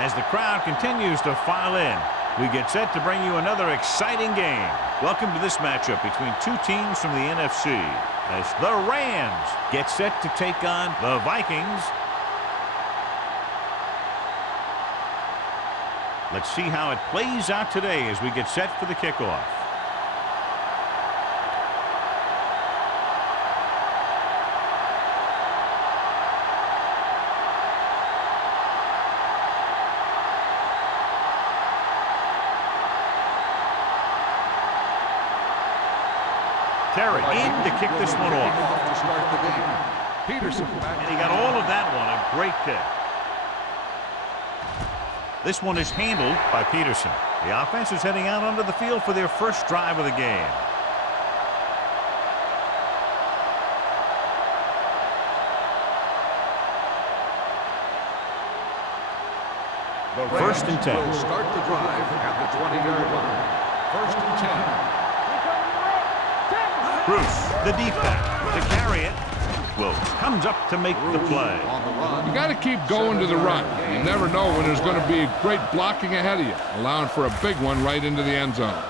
As the crowd continues to file in, we get set to bring you another exciting game. Welcome to this matchup between two teams from the NFC as the Rams get set to take on the Vikings. Let's see how it plays out today as we get set for the kickoff. Terry in to kick this one off. To start the game. Peterson. And he got all of that one. A great kick. This one is handled by Peterson. The offense is heading out onto the field for their first drive of the game. The First and 10. Will start the drive at the 20-yard line. First and 10. Bruce, the deep back, to carry it. Wilkes comes up to make the play. You got to keep going to the run. You never know when there's going to be great blocking ahead of you, allowing for a big one right into the end zone.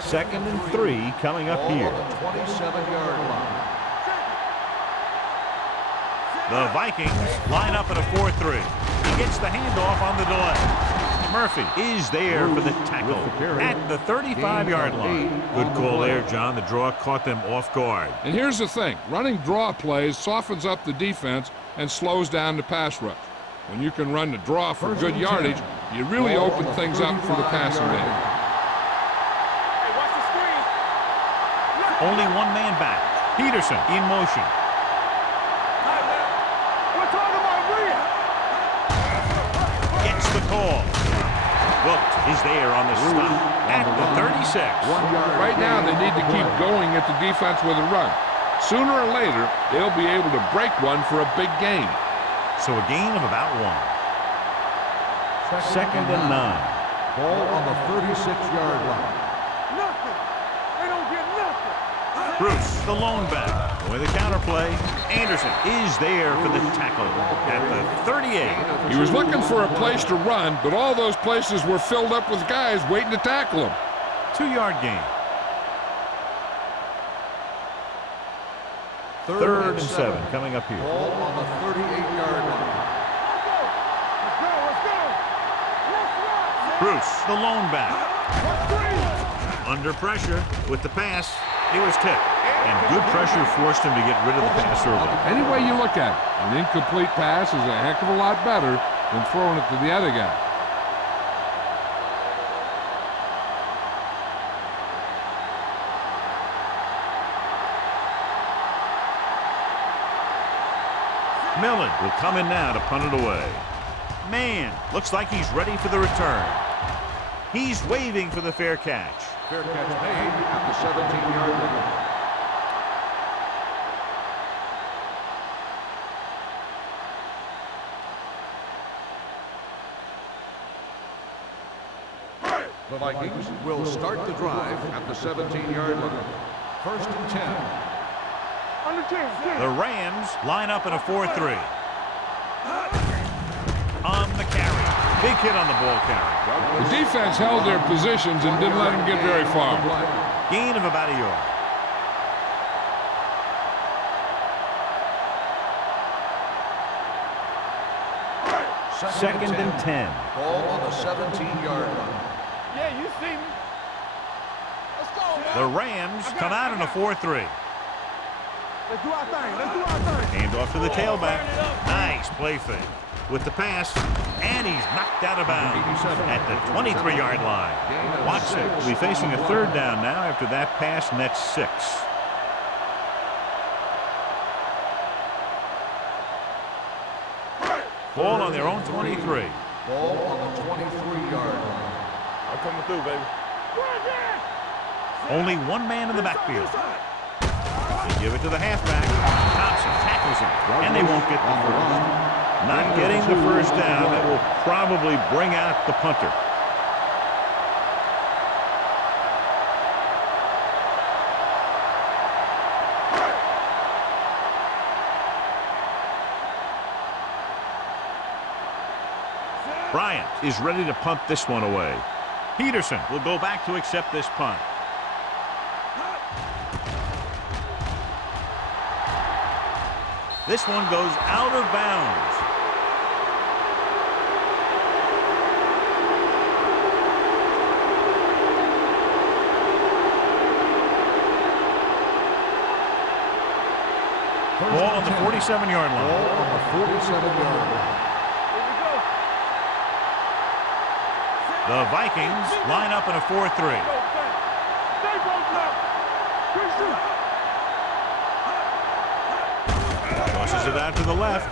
Second and 3 coming up here. The 27-yard line. The Vikings line up in a 4-3. He gets the handoff on the delay. Murphy is there for the tackle at the 35-yard line. Good call there, John. The draw caught them off guard. And here's the thing. Running draw plays softens up the defense and slows down the pass rush. When you can run the draw for good yardage, you really open things up for the passing game. Only one man back. Peterson in motion. Gets the call. Wilkes is there on the stop at the 36. Right now, they need to keep going at the defense with a run. Sooner or later, they'll be able to break one for a big gain. So a gain of about 1. Second and 9. Ball on the 36-yard line. Bruce, the lone back. With a counter play, Anderson is there for the tackle at the 38. He was looking for a place to run, but all those places were filled up with guys waiting to tackle him. 2-yard gain. Third and 7 coming up here. Ball on the 38-yard line. Bruce, the lone back. Under pressure with the pass. He was tipped, and good pressure forced him to get rid of the pass early. Any way you look at it, an incomplete pass is a heck of a lot better than throwing it to the other guy. Millen will come in now to punt it away. Man, looks like he's ready for the return. He's waving for the fair catch. Fair catch made at the 17-yard line. The Vikings will start the drive at the 17-yard line. First and 10. The Rams line up in a 4-3. On the carry. Big hit on the ball carry. The defense held their positions and didn't let him get very far. Gain of about a yard. Second and 10. Ball on the 17-yard line. Yeah, you see me. Let's go, man. The Rams come out in a 4-3. Let's do our thing. Let's do our thing. Hand off to the tailback. Nice play fake. With the pass, and he's knocked out of bounds at the 23-yard line. Watson will be facing a third down now after that pass nets 6. Ball on their own 23. Ball on the 23-yard line. I'm coming through, baby. Only one man in the backfield. They give it to the halfback. Thompson tackles him, and they won't get the first. Not getting the first down. That will probably bring out the punter. Bryant is ready to punt this one away. Peterson will go back to accept this punt. This one goes out of bounds. Ball on the 47-yard line. Ball on the 47-yard line. The Vikings line up in a 4-3. Tosses it out to the left.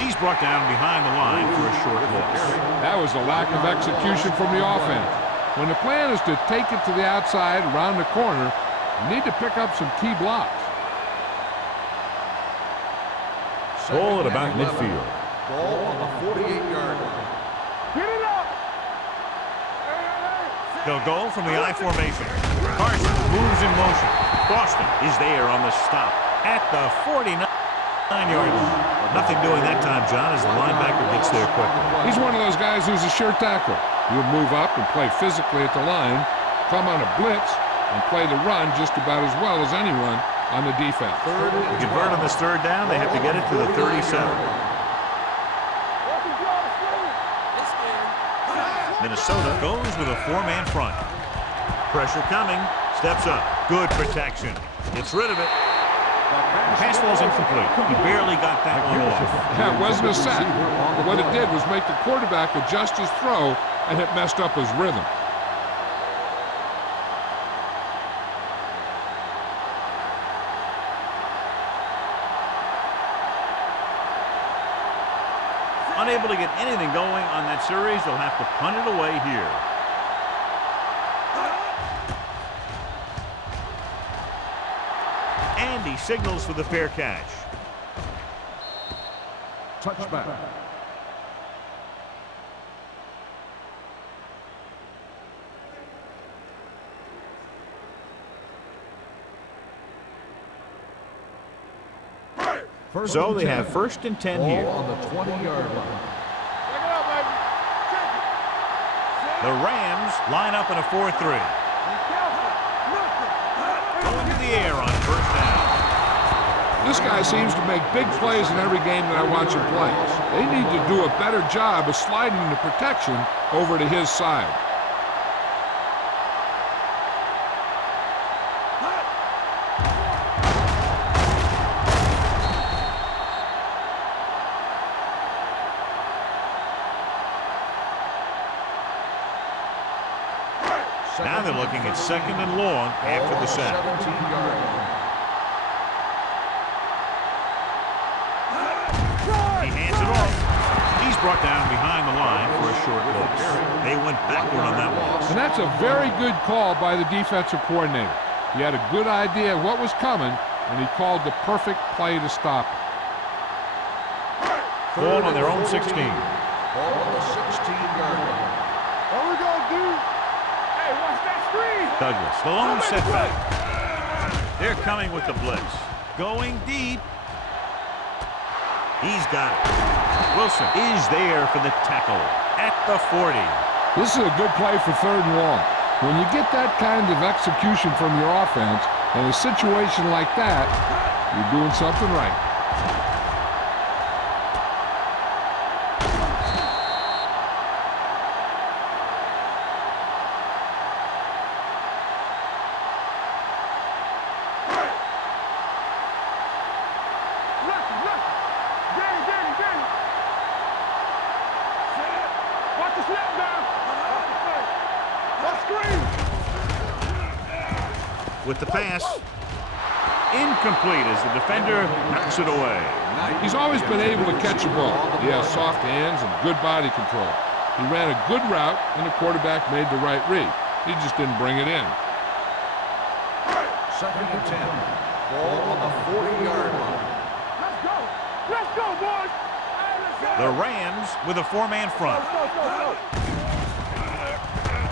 He's brought down behind the line for a short loss. That was a lack of execution from the offense. When the plan is to take it to the outside around the corner, you need to pick up some key blocks. Ball at about midfield. Ball on the 48-yard line. Get it up! They'll go from the I formation. Carson moves in motion. Boston is there on the stop at the 49-yard line. Nothing doing that time, John, as the linebacker gets there quickly. He's one of those guys who's a sure tackler. He'll move up and play physically at the line, come on a blitz, and play the run just about as well as anyone on the defense. To convert on this third down, they have to get it to the 37. Minnesota goes with a four-man front. Pressure coming. Steps up. Good protection. Gets rid of it. The pass ball's incomplete. He barely got that one off. Yeah, it wasn't a sack. What it did was make the quarterback adjust his throw, and it messed up his rhythm. Unable to get anything going on that series, they'll have to punt it away here. And he signals for the fair catch. Touchback. So they have first and 10 here. Ball on the 20-yard line. Check it out, baby. Check it. The Rams line up in a 4-3. Going to the air on first down. This guy seems to make big plays in every game that I watch him play. They need to do a better job of sliding the protection over to his side. Now they're looking at second and long after the sack. 17-yard line. He hands it off. He's brought down behind the line for a short loss. They went backward on that one. And that's a very good call by the defensive coordinator. He had a good idea of what was coming, and he called the perfect play to stop it. Ball on their own 16. Ball on the 16-yard line. What we gonna do? Hey, watch that screen! Douglas, the lone setback. They're coming with the blitz. Going deep. He's got it. Wilson is there for the tackle at the 40. This is a good play for third and long. When you get that kind of execution from your offense in a situation like that, you're doing something right. With the pass, incomplete as the defender knocks it away. He's always been able to catch a ball. He has soft hands and good body control. He ran a good route, and the quarterback made the right read. He just didn't bring it in. Second and 10. Ball on the 40-yard line. Let's go! Let's go, boys! The Rams with a four-man front.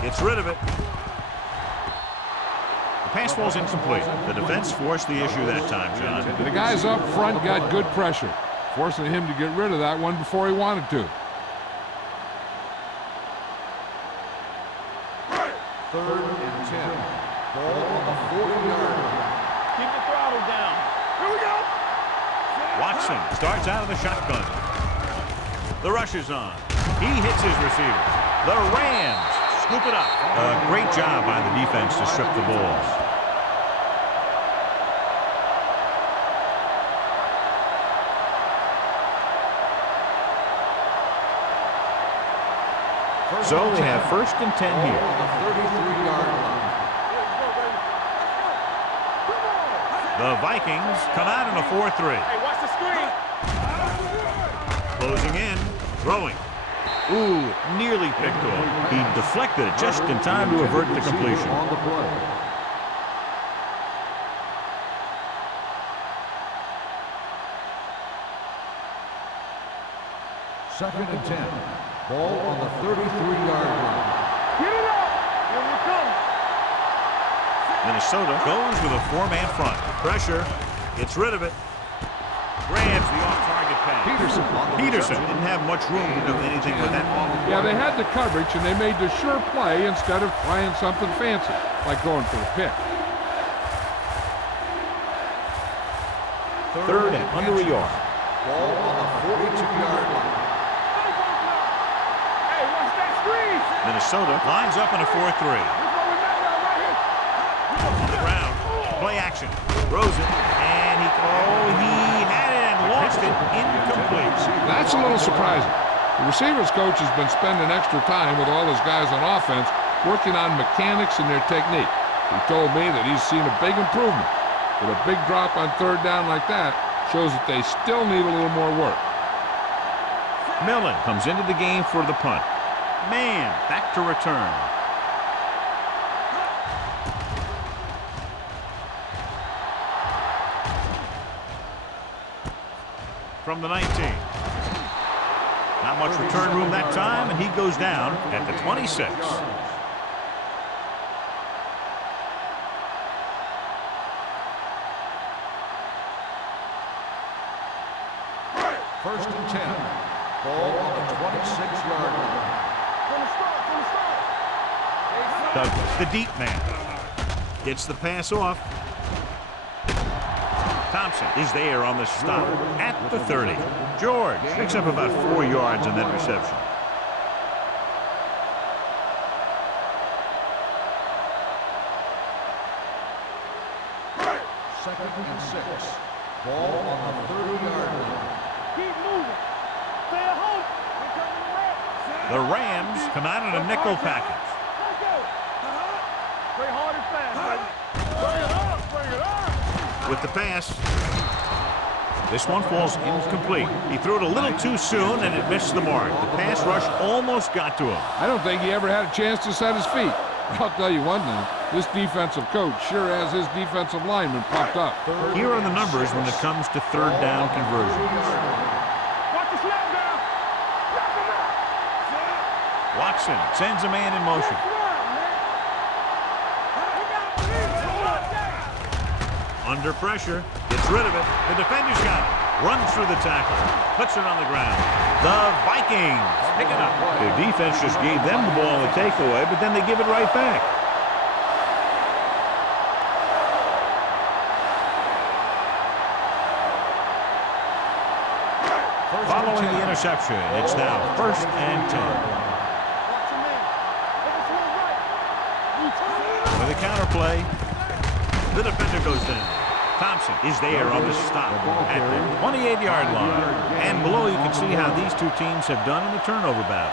Gets rid of it. The pass ball's incomplete. The defense forced the issue that time, John. The guys up front got good pressure, forcing him to get rid of that one before he wanted to. 40-yard line. Keep the throttle down. Here we go. Watson starts out of the shotgun. The rush is on. He hits his receiver. The Rams scoop it up. A great job by the defense to strip the balls. So they have 1st and 10 here. On the 33-yard line. The Vikings come out in a 4-3. Hey, watch the screen. Closing in, throwing. Ooh, nearly picked off. He deflected it just in time to avert the completion. On the play. Second and 10. Ball on the 33-yard line. Get it up. Here we come. Minnesota goes with a 4-man front. Pressure, gets rid of it. Grabs the off-target pass. Peterson didn't have much room to do anything with that ball. Yeah, they had the coverage, and they made the sure play instead of trying something fancy, like going for the pick. 3rd and under a yard. Ball on the 42-yard line. Hey, watch that screen. Minnesota lines up in a 4-3. This what we made out right here. On the ground, play action. Throws it, and he had it and lost it. Incomplete. That's a little surprising. The receivers coach has been spending extra time with all his guys on offense working on mechanics and their technique. He told me that he's seen a big improvement. But a big drop on 3rd down like that shows that they still need a little more work. Millen comes into the game for the punt. Man, back to return. From the 19. Not much return room that time, and he goes down at the 26. First and 10. Ball on the 26-yard line. Douglas, the deep man, gets the pass off. Thompson is there on the stop at the 30. George picks up about 4 yards on that reception. Second and 6. Ball on the 30-yard line. Keep moving. Stay at home. Here comes the Rams. The Rams come out in a nickel package. Let's go. Play hard and fast, baby. Bring it up. Bring it up. With the pass. This one falls incomplete. He threw it a little too soon, and it missed the mark. The pass rush almost got to him. I don't think he ever had a chance to set his feet. I'll tell you one thing, this defensive coach sure has his defensive lineman pumped up. Here are the numbers when it comes to 3rd down conversion. Watch the snap down. Knock him out. Watson sends a man in motion. Under pressure, gets rid of it. The defender's got it. Runs through the tackle. Puts it on the ground. The Vikings pick it up. Their defense just gave them the ball in the takeaway, but then they give it right back. Following the interception, it's now 1st and 10. Watch your man. Let us right. With a counter play, the defender goes down. Thompson is there on the stop at the 28-yard line. And below, you can see how these two teams have done in the turnover battle.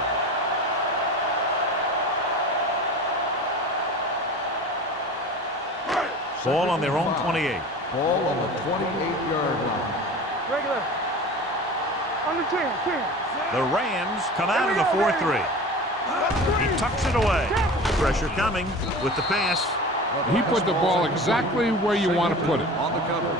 Ball on their own 28. Ball on the 28-yard line. Regular. Under 10. The Rams come out in a 4-3. He tucks it away. Pressure coming with the pass. He put the ball exactly where you want to put it. On the coverage.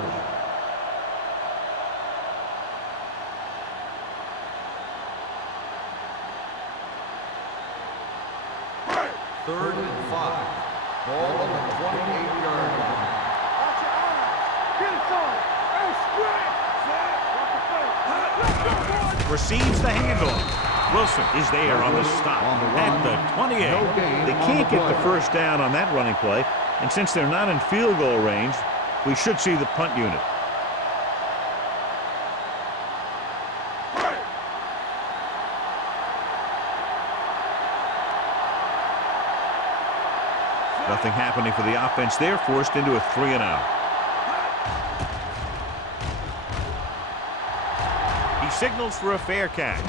Third and 5. Ball on the 28-yard line. Watch your eyes. Get it, son. Hey, square. Watch the play. Receives the handoff. Wilson is there on the stop at the 28. They can't get the 1st down on that running play. And since they're not in field goal range, we should see the punt unit. Nothing happening for the offense there, forced into a 3-and-out. He signals for a fair catch.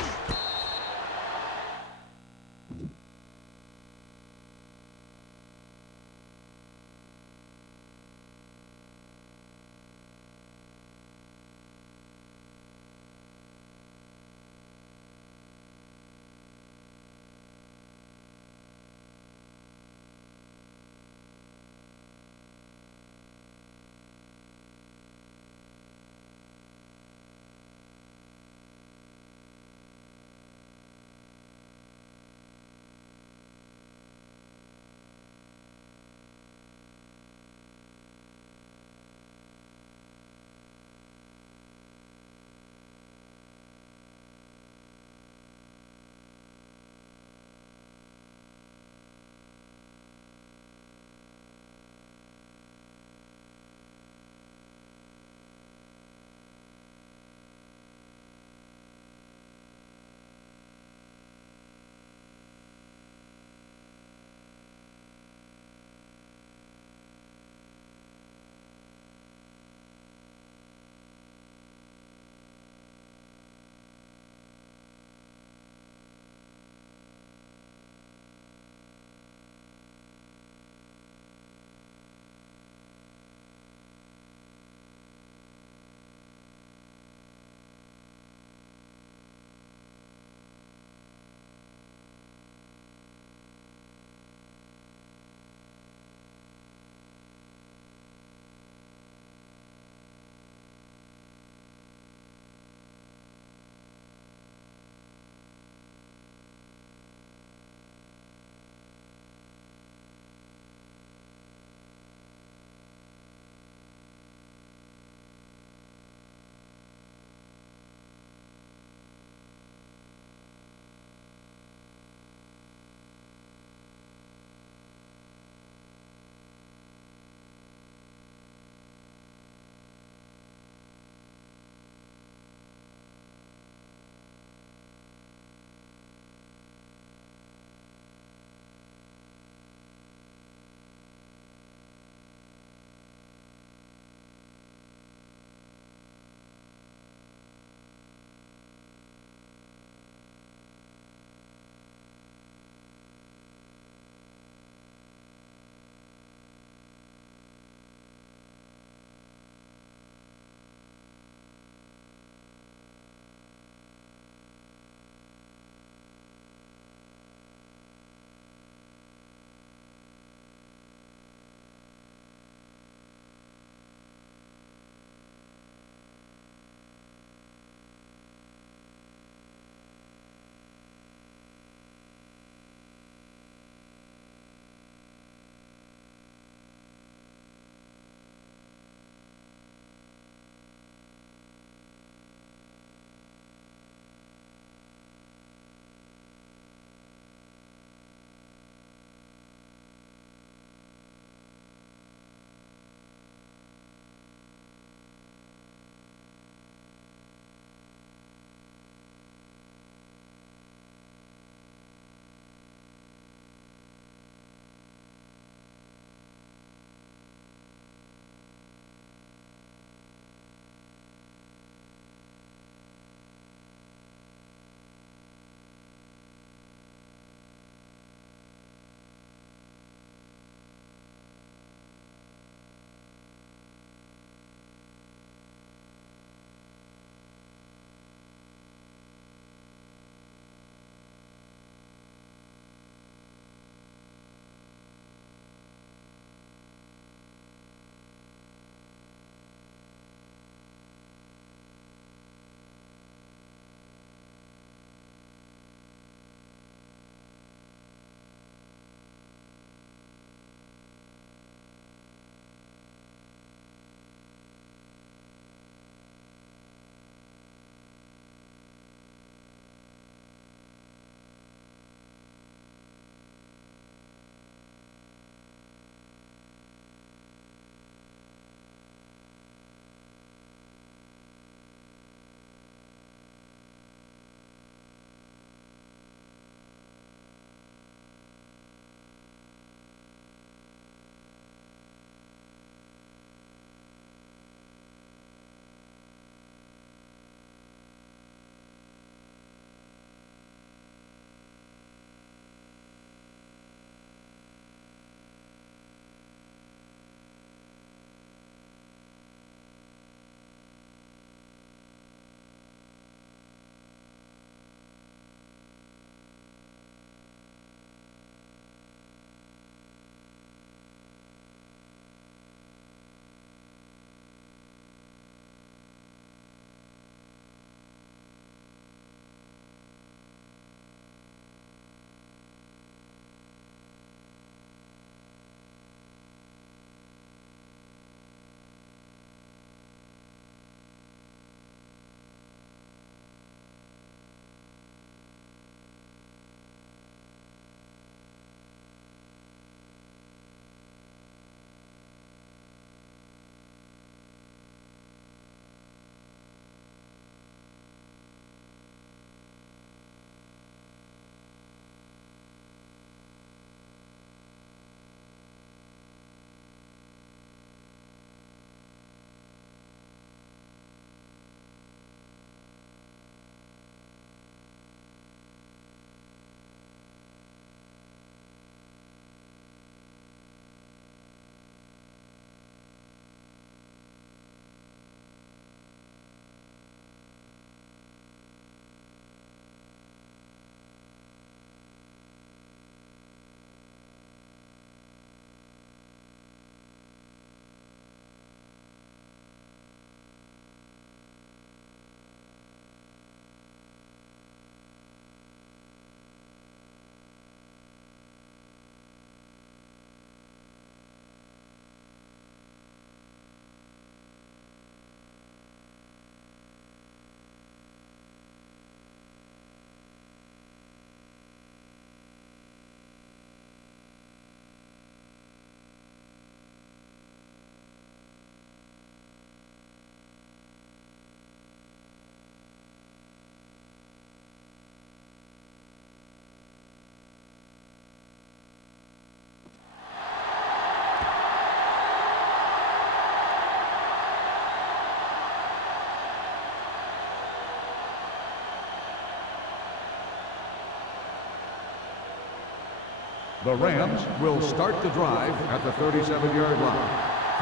The Rams will start the drive at the 37-yard line.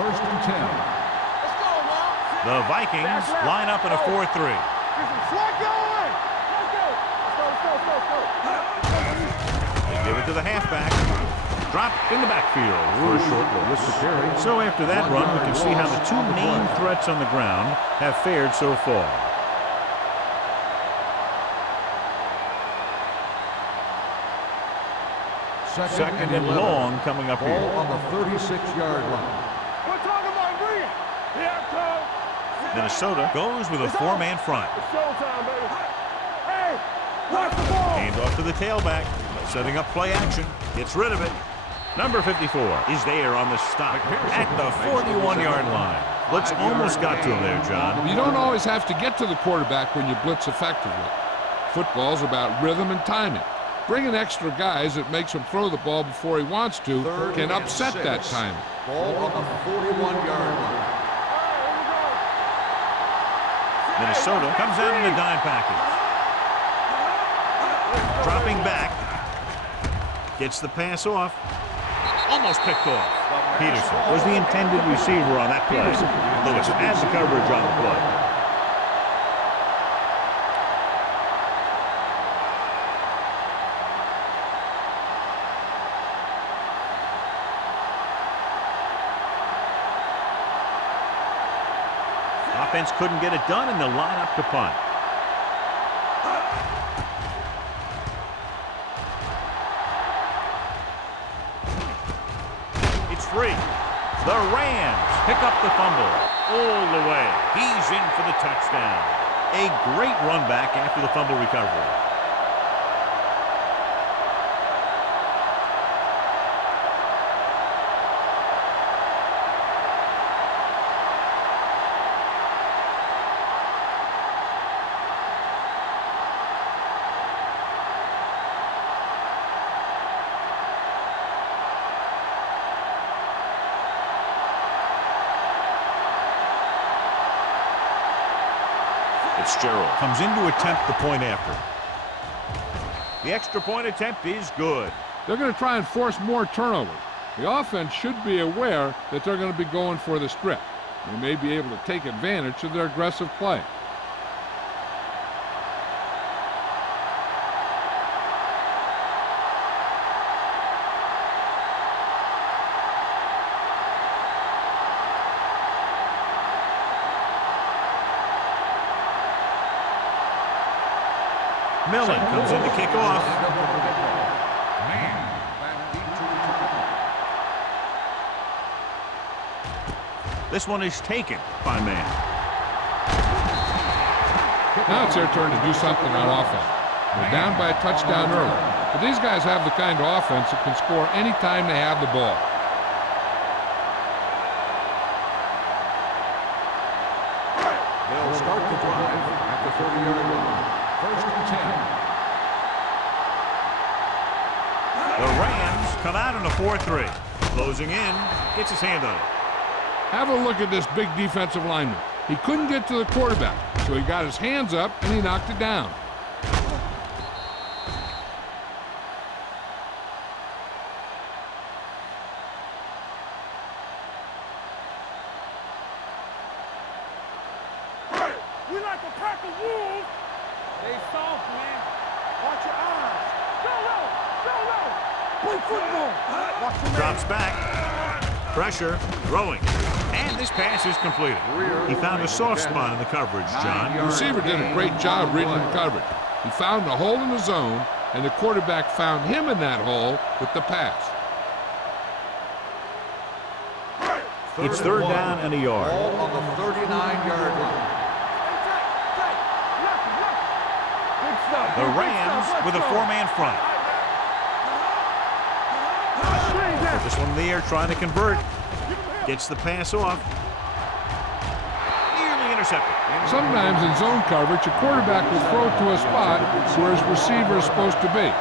1st and 10. Let's go, Mom. The Vikings line up in a 4-3. Get some slack going. Let's go. They give it to the halfback. Drop in the backfield for a short loss. So after that run, we can see how the two main threats on the ground have fared so far. Second and long coming up here. Ball on the 36-yard line. We're talking about bring it. Here it comes. Minnesota goes with a four-man front. It's showtime, baby. Hey, watch the ball. Hand off to the tailback. Setting up play action. Gets rid of it. Number 54 is there on the stop at the 41-yard line. Blitz almost got to him there, John. You don't always have to get to the quarterback when you blitz effectively. Football's about rhythm and timing. Bringing extra guys that makes him throw the ball before he wants to can upset that timing. Ball on the 41-yard line. Minnesota comes out in a dime package. Dropping back. Gets the pass off. Almost picked off. Peterson was the intended receiver on that play. Lewis has the coverage on the play. Offense couldn't get it done, and they'll line up to punt. It's free. The Rams pick up the fumble all the way. He's in for the touchdown. A great run back after the fumble recovery. Fitzgerald comes in to attempt the point after. The extra point attempt is good. They're going to try and force more turnovers. The offense should be aware that they're going to be going for the strip. They may be able to take advantage of their aggressive play. Millen comes in to kick off. This one is taken by Man. Now it's their turn to do something on offense. They're down by a touchdown early, but these guys have the kind of offense that can score anytime they have the ball. They'll start the drive at the 30-yard line. 1st and 10. The Rams come out in a 4-3. Closing in, gets his hand on it. Have a look at this big defensive lineman. He couldn't get to the quarterback, so he got his hands up and he knocked it down. We like a pack of wolves. They soft, man. Watch your eyes. Go low. Play football. Watch your man. Drops back. Pressure. Throwing. And this pass is completed. He found a soft spot in the coverage, John. The receiver did a great job reading the coverage. He found a hole in the zone, and the quarterback found him in that hole with the pass. It's third down and a yard. Ball on the 39-yard line. The Rams with a four-man front. Put this one in the air, trying to convert. Gets the pass off. Nearly intercepted. Sometimes in zone coverage, a quarterback will throw to a spot where his receiver is supposed to be.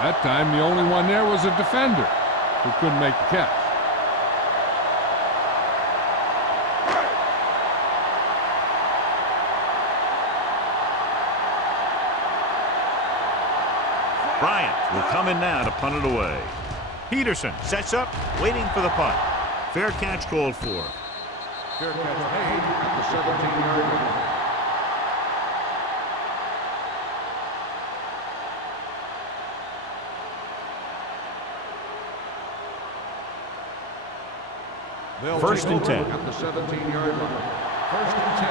That time, the only one there was a defender who couldn't make the catch. Bryant will come in now to punt it away. Peterson sets up, waiting for the punt. Fair catch called for. Fair catch made at the 17-yard line. First and 10. At the 17-yard line. First and 10.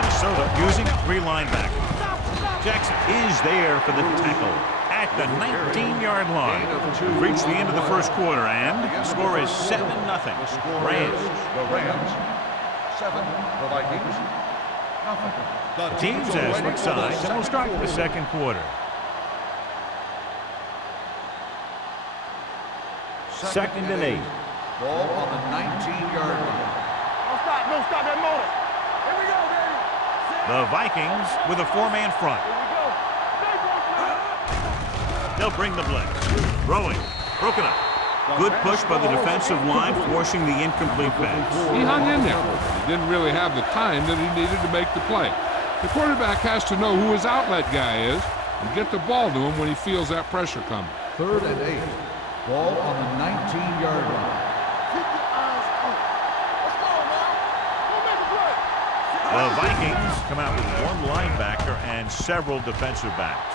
Minnesota using 3 linebackers. Jackson is there for the tackle at the 19-yard line. We've reached the end of the first quarter, and the score is 7-0. Rams. The Rams. 7. The Vikings. Nothing. The teams as switch sides, and we'll start the second quarter. Second and 8. Ball on the 19-yard line. No stop that motor. Here we go, baby. The Vikings with a 4-man front. Here we go. They'll bring the blitz. Throwing. Broken up. Good push by the defensive line, forcing the incomplete pass. He hung in there. He didn't really have the time that he needed to make the play. The quarterback has to know who his outlet guy is and get the ball to him when he feels that pressure coming. 3rd and 8. Ball on the 19-yard line. Keep your eyes open. Let's go, man. Go make a play. The Vikings come out with 1 linebacker and several defensive backs.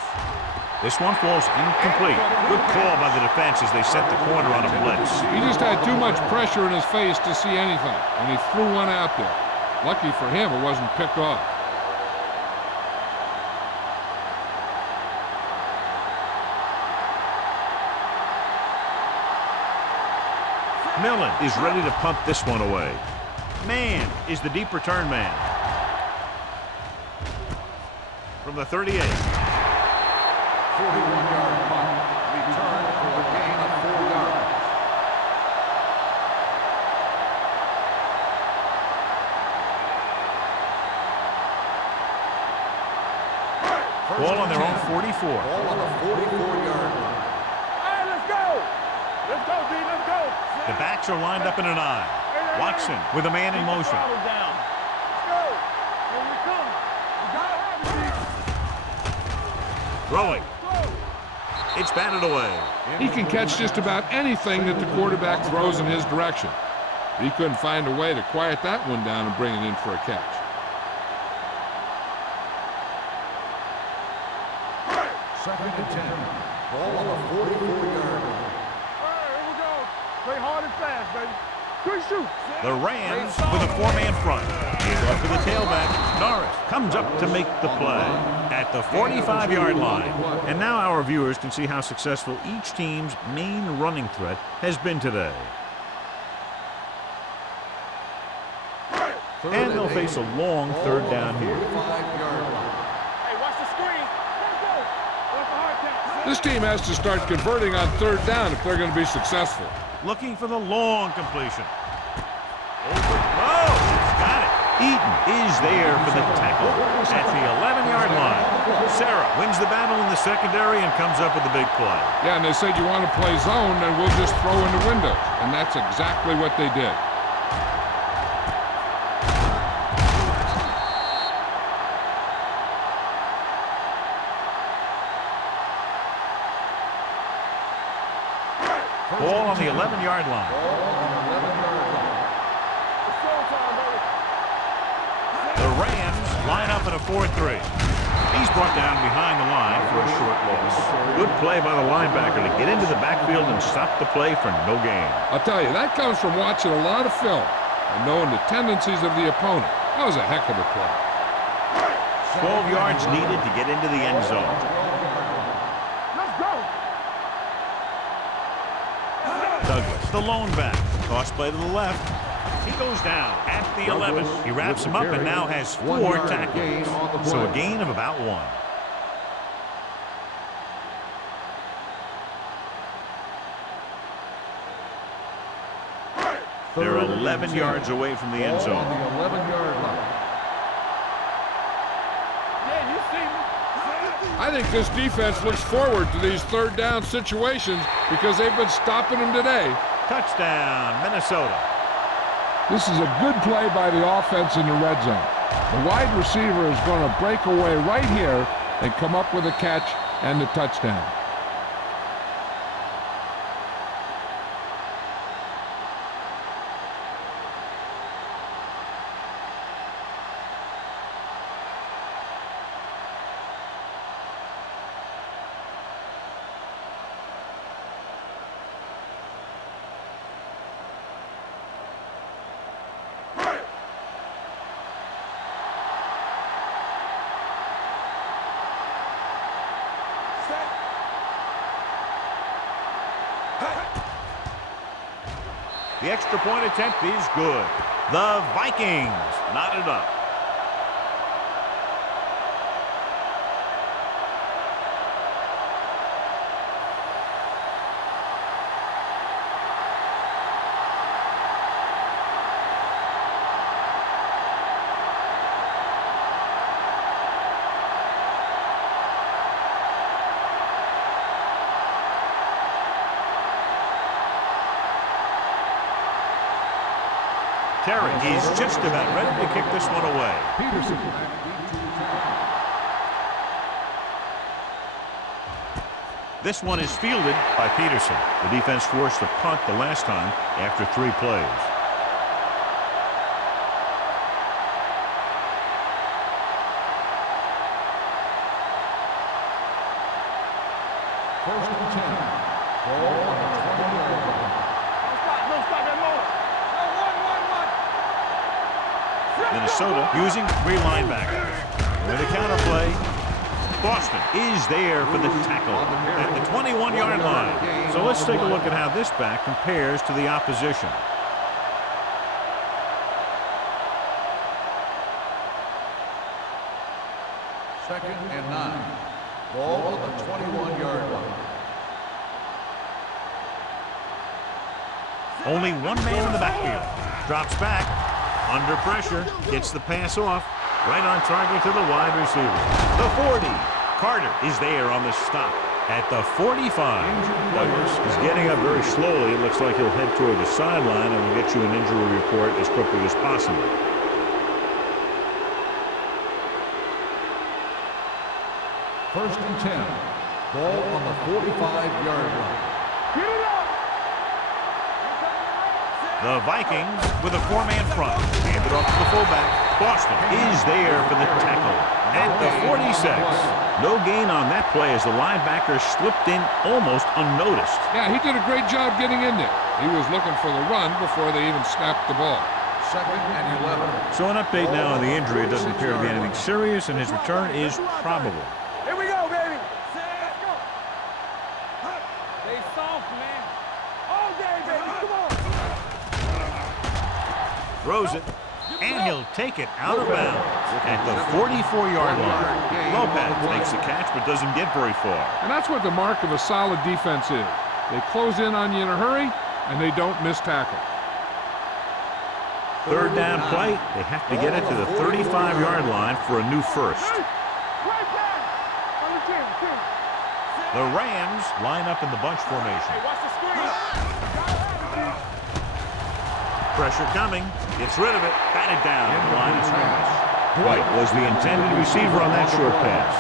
This one falls incomplete. Good call by the defense as they set the corner on a blitz. He just had too much pressure in his face to see anything, and he threw one out there. Lucky for him, it wasn't picked off. Millen is ready to punt this one away. Man is the deep return man. From the 38. 41-yard punt. Return for a gain of 4 yards. Ball on their own 44. Ball on the 44-yard line. Hey, let's go. Let's go, D. Let's go. The backs are lined up in an I. Watson with a man in motion. Let's go. Here we come. We gotta have it, Throwing. It's batted away. He can catch just about anything that the quarterback throws in his direction. He couldn't find a way to quiet that one down and bring it in for a catch. Second and 10. Ball on the 44-yard line. Here we go. Play hard and fast, baby. Good shoot. The Rams with a 4-man front. He's up to the tailback. Norris comes up to make the play at the 45-yard line. And now our viewers can see how successful each team's main running threat has been today. And they'll face a long 3rd down here. 45-yard line. Hey, watch the screen. Let's go. What's the hard catch? This team has to start converting on 3rd down if they're going to be successful. Looking for the long completion. Oh, got it. Eaton is there for the tackle at the 11-yard line. Sarah wins the battle in the secondary and comes up with the big play. Yeah, and they said you want to play zone, then we'll just throw in the windows. And that's exactly what they did. Ball on the 11-yard line. The Rams line up in a 4-3. He's brought down behind the line for a short loss. Good play by the linebacker to get into the backfield and stop the play for no gain. I'll tell you, that comes from watching a lot of film and knowing the tendencies of the opponent. That was a heck of a play. 12 yards needed to get into the end zone. Let's go. Douglas, the lone back. Toss play to the left. He goes down at the 11. He wraps him up and now has 4 tackles. So a gain of about 1. They're 11 yards away from the end zone. On the 11-yard line. Yeah, you see me. I think this defense looks forward to these 3rd down situations because they've been stopping them today. Touchdown, Minnesota. This is a good play by the offense in the red zone. The wide receiver is going to break away right here and come up with a catch and the touchdown. The extra point attempt is good. The Vikings knot it up. Terry, he's just about ready to kick this one away. Peterson. This one is fielded by Peterson. The defense forced a punt the last time after 3 plays. First and 10. Ball on the 20-yard line. No stop that motor. No, one. Minnesota using 3 linebackers. With a counterplay, Boston is there for the tackle at the 21-yard line. So let's take a look at how this back compares to the opposition. Second and 9. Ball on the 21-yard line. Only one man in the backfield. Drops back, under pressure, gets the pass off, right on target to the wide receiver. The 40. Carter is there on the stop at the 45. Douglas is getting up very slowly. It looks like he'll head toward the sideline, and we'll get you an injury report as quickly as possible. First and 10. Ball on the 45-yard line. Get it up. The Vikings with a 4-man front. Hand it off to the fullback. Boston is there for the tackle at the 46. No gain on that play as the linebacker slipped in almost unnoticed. Yeah, he did a great job getting in there. He was looking for the run before they even snapped the ball. Second and 11. So an update now on the injury. It doesn't appear to be anything serious, and his return is probable. Here we go, baby. Let's go. Stay soft, man. All day, baby. Come on. Throws it, and he'll take it out of bounds at the 44-yard line. Lopez makes the catch but doesn't get very far. And that's what the mark of a solid defense is. They close in on you in a hurry, and they don't miss tackle. Third down play, they have to get it to the 35-yard line for a new first. Right back. On the team. The Rams line up in the bunch formation. Hey, watch the screen. Pressure coming, gets rid of it, batted down in the line of scrimmage. White was the intended receiver on that short pass.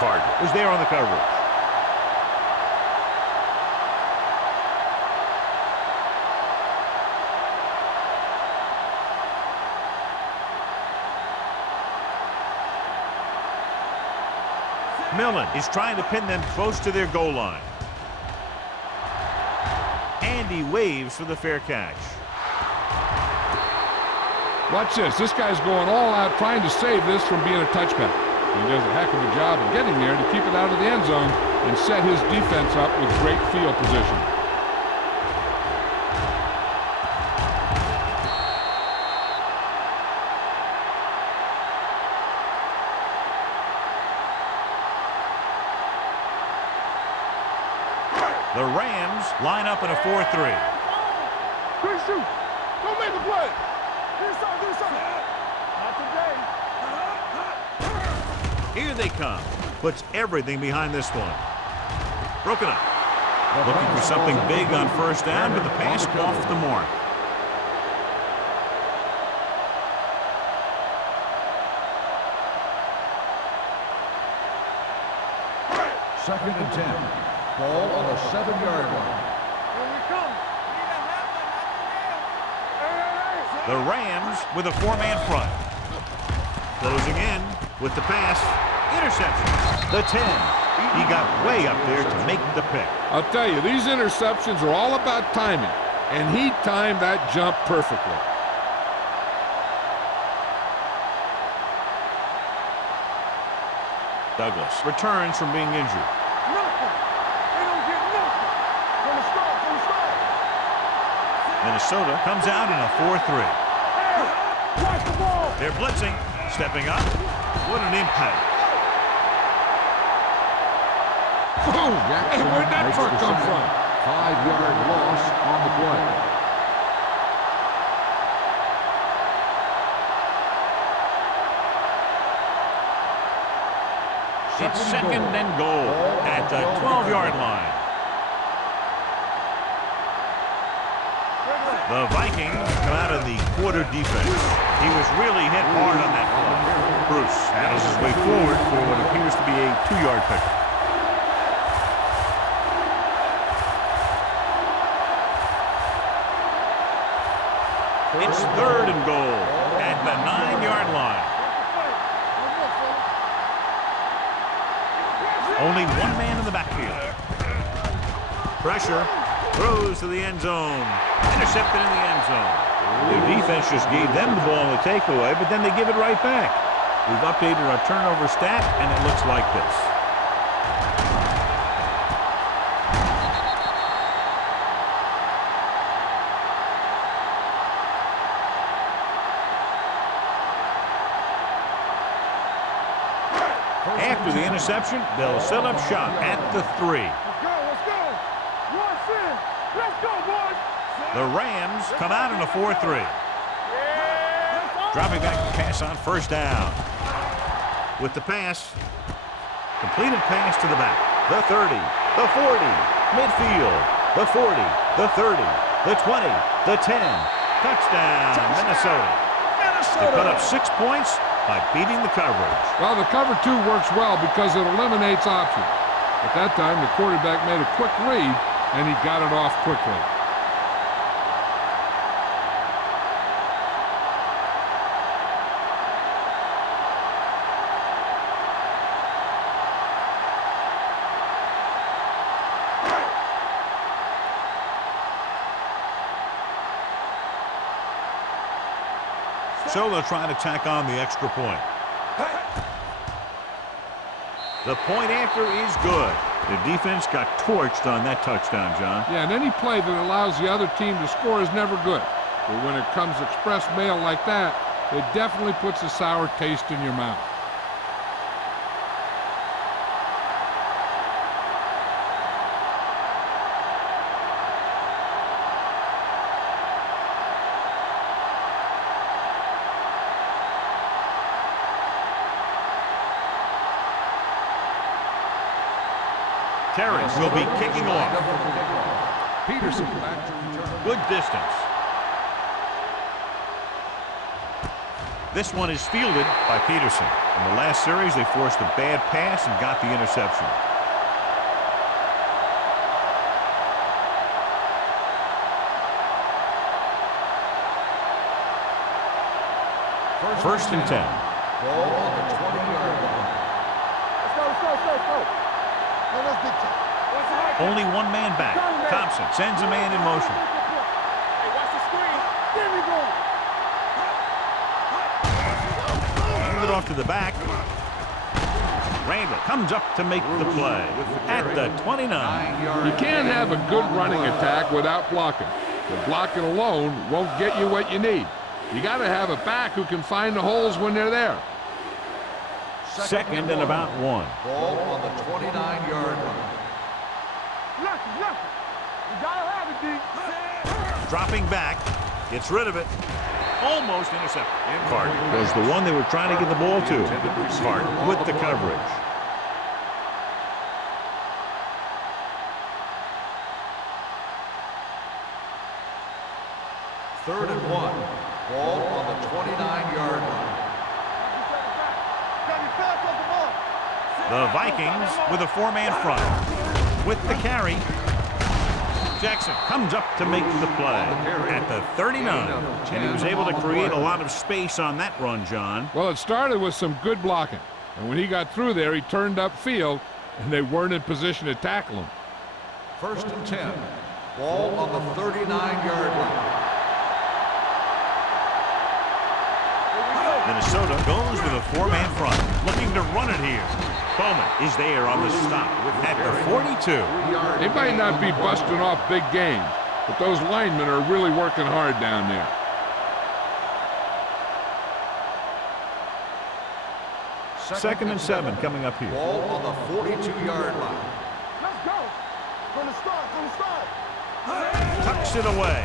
Carter was there on the coverage. Millen is trying to pin them close to their goal line. And he waves for the fair catch. Watch this. This guy's going all out trying to save this from being a touchback. He does a heck of a job of getting there to keep it out of the end zone and set his defense up with great field position. The Rams line up in a 4-3. Good shoot. Go make the play. Do something. Not today. Here they come. Puts everything behind this one. Broken up. Looking for something big on first down, but the pass off the mark. Second and 10. Ball on the 7-yard line. Here we come. The Rams with a 4-man front. Closing in with the pass. Interception. The 10. He got way up there to make the pick. I'll tell you, these interceptions are all about timing, and he timed that jump perfectly. Douglas returns from being injured. Nothing. They don't get nothing. From the start. Minnesota comes out in a 4-3. Watch the ball. They're blitzing. Stepping up. What an impact. Boom! Hey, where'd that truck come from? 5-yard loss on the play. It's second and goal at the 12-yard line. The Vikings come out of the quarter defense. He was really hit hard on that play. Bruce handles his way forward for what appears to be a 2-yard pickup. It's third and goal at the 9-yard line. Only one man in the backfield. Pressure. Throws to the end zone. Intercepted in the end zone. Their defense just gave them the ball in the takeaway, but then they give it right back. We've updated our turnover stat, and it looks like this. After the interception, they'll set up shop at the 3. Let's go. Let's go, boys. The Rams come out in a 4-3. Dropping back to pass on first down. With the pass. Completed pass to the back. The 30. The 40. Midfield. The 40. The 30. The 20. The 10. Touchdown, Minnesota. They put up 6 points by beating the coverage. Well, the cover 2 works well because it eliminates options. At that time, the quarterback made a quick read, and he got it off quickly. So they'll try to tack on the extra point. The point after is good. The defense got torched on that touchdown, John. Yeah, and any play that allows the other team to score is never good. But when it comes express mail like that, it definitely puts a sour taste in your mouth. Terry will be kicking off. Peterson back to return. Good distance. This one is fielded by Peterson. In the last series, they forced a bad pass and got the interception. First and 10. Ball on the 20-yard line. Let's go. Only one man back. Thompson sends a man in motion. Hey, watch the screen. There we go. Hand it off to the back. Randall comes up to make the play at the 29. You can't have a good running attack without blocking. The blocking alone won't get you what you need. You got to have a back who can find the holes when they're there. Second and about 1. Ball on the 29-yard line. Lucky. You gotta have it, D. Dropping back. Gets rid of it. Almost intercepted. Cart was the one they were trying to get the ball to. Cart with the coverage. Third and 1. Ball on the 29-yard line. The Vikings with a 4-man front. With the carry, Jackson comes up to make the play at the 39. And he was able to create a lot of space on that run, John. Well, it started with some good blocking. And when he got through there, he turned upfield, and they weren't in position to tackle him. First and 10. Ball on the 39-yard line. Minnesota goes with a 4-man front, looking to run it here. Bowman is there on the stop at the 42. They might not be busting off big games, but those linemen are really working hard down there. Second and 7 coming up here. Ball on the 42-yard line. Let's go. From the start, from the start. Tucks it away.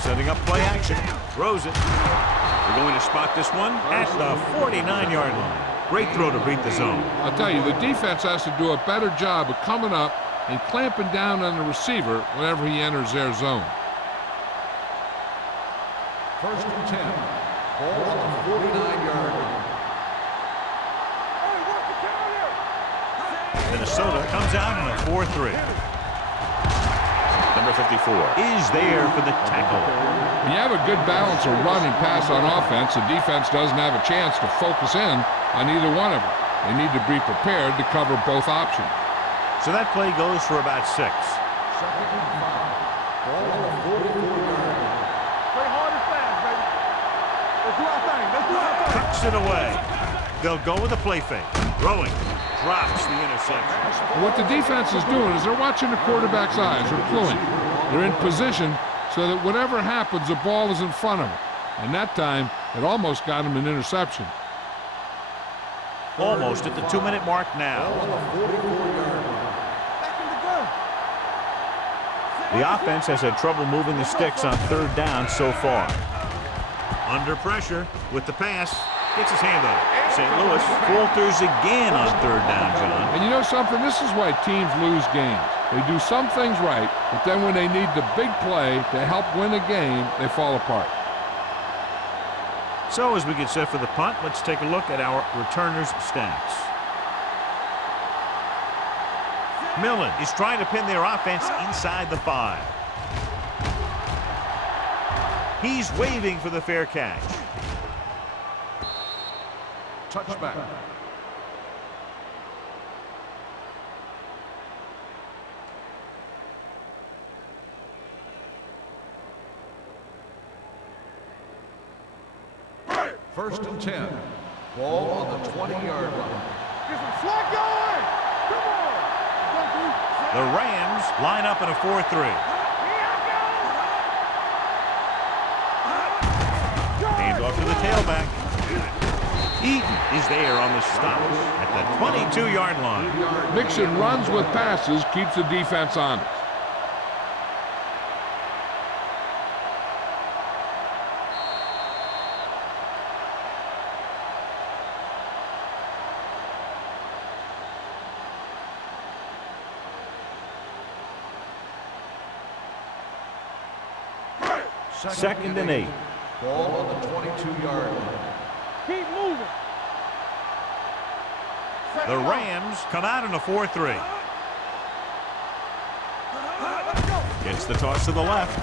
Setting up play action. Throws it. They're going to spot this one at the 49-yard line. Great throw to beat the zone. I'll tell you, the defense has to do a better job of coming up and clamping down on the receiver whenever he enters their zone. First and 10. Ball on the 49-yard line. Hey, work the counter. Minnesota comes out in a 4-3. Number 54 is there for the tackle. When you have a good balance of run and pass on offense, the defense doesn't have a chance to focus in on either one of them. They need to be prepared to cover both options. So that play goes for about 6. Second and 5. Ball on the 44-yard line. Play hard and fast, baby. Let's do our thing. Let's do our thing. Tucks it away. They'll go with a play fake. Throwing. Drops the interception. What the defense is doing is they're watching the quarterback's eyes. They're cluing. They're in position so that whatever happens, the ball is in front of them. And that time, it almost got him an interception. Almost at the 2-minute mark now. Ball on the 44-yard line. Back in the gun. The offense has had trouble moving the sticks on 3rd down so far. Under pressure with the pass. Gets his hand on it. St. Louis falters again on 3rd down, John. And you know something? This is why teams lose games. They do some things right, but then when they need the big play to help win a game, they fall apart. So as we get set for the punt, let's take a look at our returners' stats. Millen is trying to pin their offense inside the 5. He's waving for the fair catch. Touchback. First and 10. Ball on the 20-yard line. Get some slack going. Come on. The Rams line up in a 4-3. Hand off to the tailback. Eaton is there on the stop at the 22-yard line. Mixing runs with passes keeps the defense honest. Second and 8. Ball on the 22-yard line. Keep moving. The Rams come out in a 4-3. Gets the toss to the left.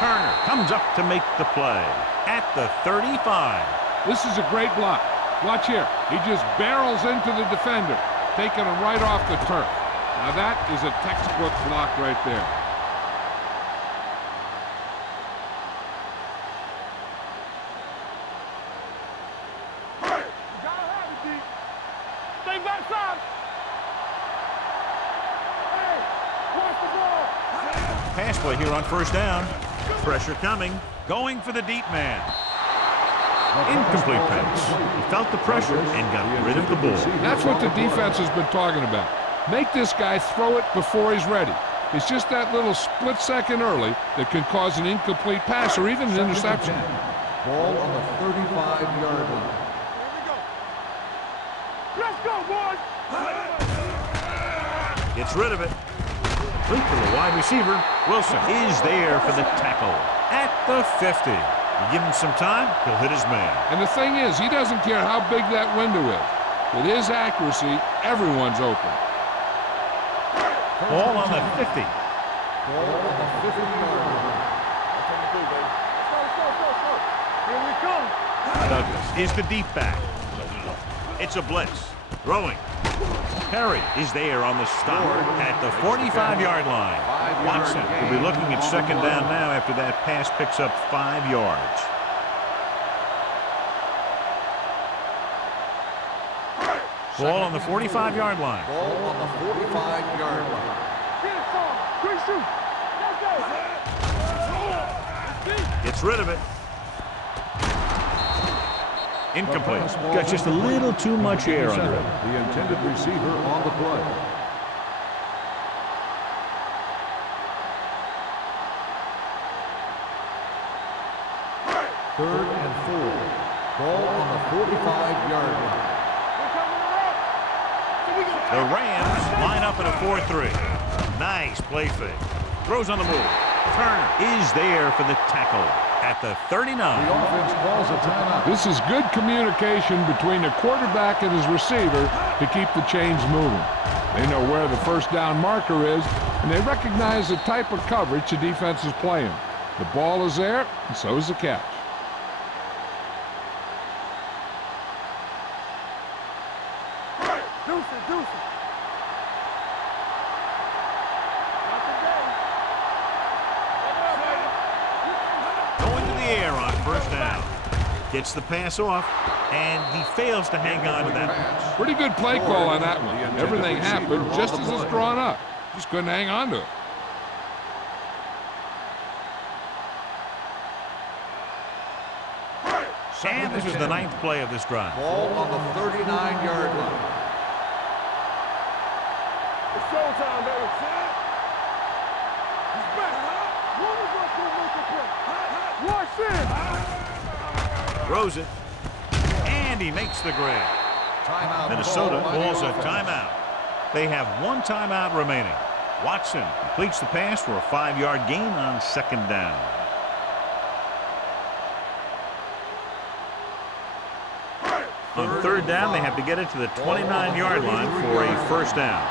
Turner comes up to make the play at the 35. This is a great block. Watch here. He just barrels into the defender, taking him right off the turf. Now that is a textbook block right there. Pass play here on 1st down. Pressure coming. Going for the deep man. Incomplete pass. He felt the pressure and got rid of the ball. That's what the defense has been talking about. Make this guy throw it before he's ready. It's just that little split second early that can cause an incomplete pass or even an interception. Ball on the 35-yard line. Let's go, boys. Gets rid of it. Complete to the wide receiver. Wilson is there for the tackle at the 50. You give him some time, he'll hit his man. And the thing is, he doesn't care how big that window is. With his accuracy, everyone's open. Ball on the 50. Ball on the 50-yard line. Here we come. Douglas is the deep back. It's a blitz. Throwing. Perry is there on the stop at the 45-yard line. Watson will be looking at 2nd down now after that pass picks up 5 yards. Ball on the 45-yard line. Ball on the 45-yard line. shoot. Let's go. Gets rid of it. Incomplete. Got just a little too much air under it. The intended receiver on the play. Third and 4. Ball on the 45-yard line. The Rams line up in a 4-3. Nice play fake. Throws on the move. Turner is there for the tackle at the 39. The offense calls a timeout. This is good communication between the quarterback and his receiver to keep the chains moving. They know where the first down marker is, and they recognize the type of coverage the defense is playing. The ball is there, and so is the catch. Going to the air on first down. Gets the pass off, and he fails to hang on to that. Pretty good play call on that one. Everything happened just as it's drawn up. Just couldn't hang on to it. And this is the 9th play of this drive. Ball on the 39-yard line. It's showtime, baby. He's back. Watch this. Throws it, and he makes the grab. Timeout. Minnesota Ball by the calls a offense. timeout. They have one timeout remaining. Watson completes the pass for a 5-yard gain on second down. On third down, they have to get it to the 29-yard line for a first down.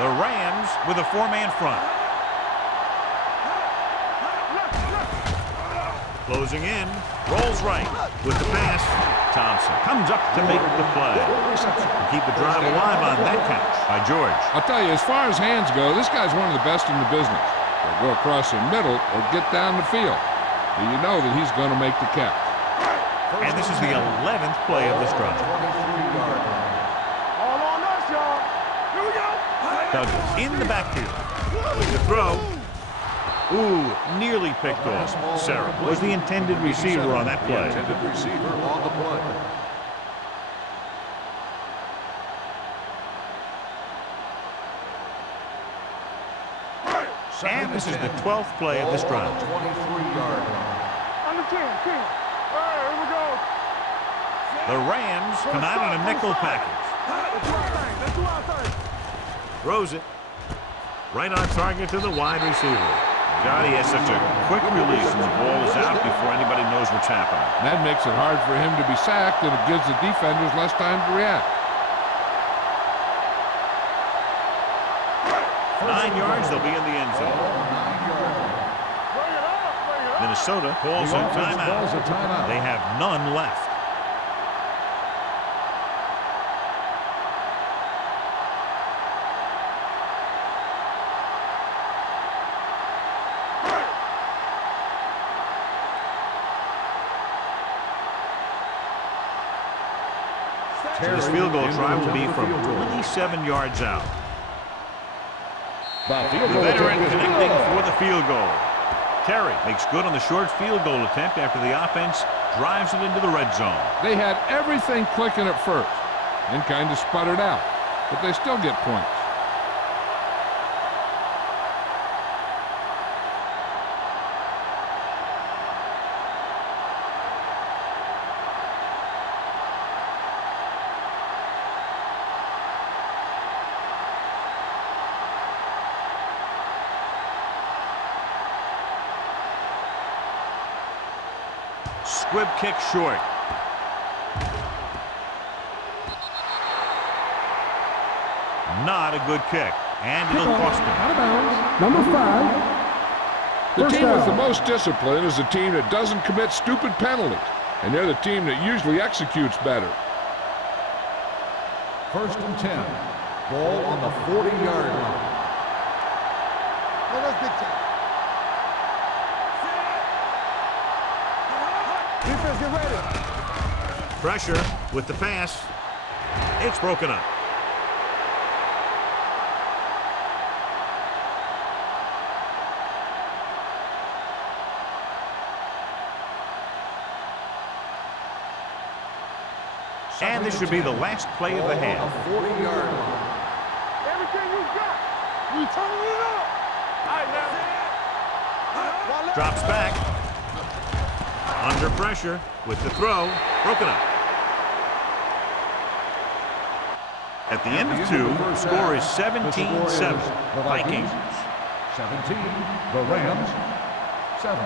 The Rams with a 4-man front. Closing in, rolls right with the pass. Thompson comes up to make the play. Keep the drive alive on that catch by George. I'll tell you, as far as hands go, this guy's one of the best in the business. He'll go across the middle or get down the field. But you know that he's going to make the catch. And this is the 11th play of this drive. All on us, y'all. Here we go. Douglas in the backfield with the throw. Ooh, nearly picked off. Sarah was the intended receiver on that The play. intended receiver on the play. And this is the 12th play of this drive. 23-yard line. Under 10. Here we go. The Rams come out in a nickel package. Let's do our thing. Throws it right on target to the wide receiver. God, he has such a quick release, and the ball is out before anybody knows what's happening. That makes it hard for him to be sacked, and it gives the defenders less time to react. 9 yards, they'll be in the end zone. Bring it up. Minnesota calls a timeout. They have none left. This field goal try will be from 27 yards out. The veteran connecting for the field goal. Terry makes good on the short field goal attempt after the offense drives it into the red zone. They had everything clicking at first and kind of sputtered out, but they still get points. Squib kick short. Not a good kick, and it'll cost him. Out of bounds. Number 5. The First team with down. the most discipline is the team that doesn't commit stupid penalties, and they're the team that usually executes better. First and 10. Ball on the 40-yard line. Well, that's big time. Defense, get ready. Pressure with the pass. It's broken up. And this should be the last play of the half. 40-yard line. Everything you got. We turning it up. All right, now. Drops back. Under pressure with the throw. Broken up. At the end of two, score is 17-7. Vikings. 17. The Rams. 7.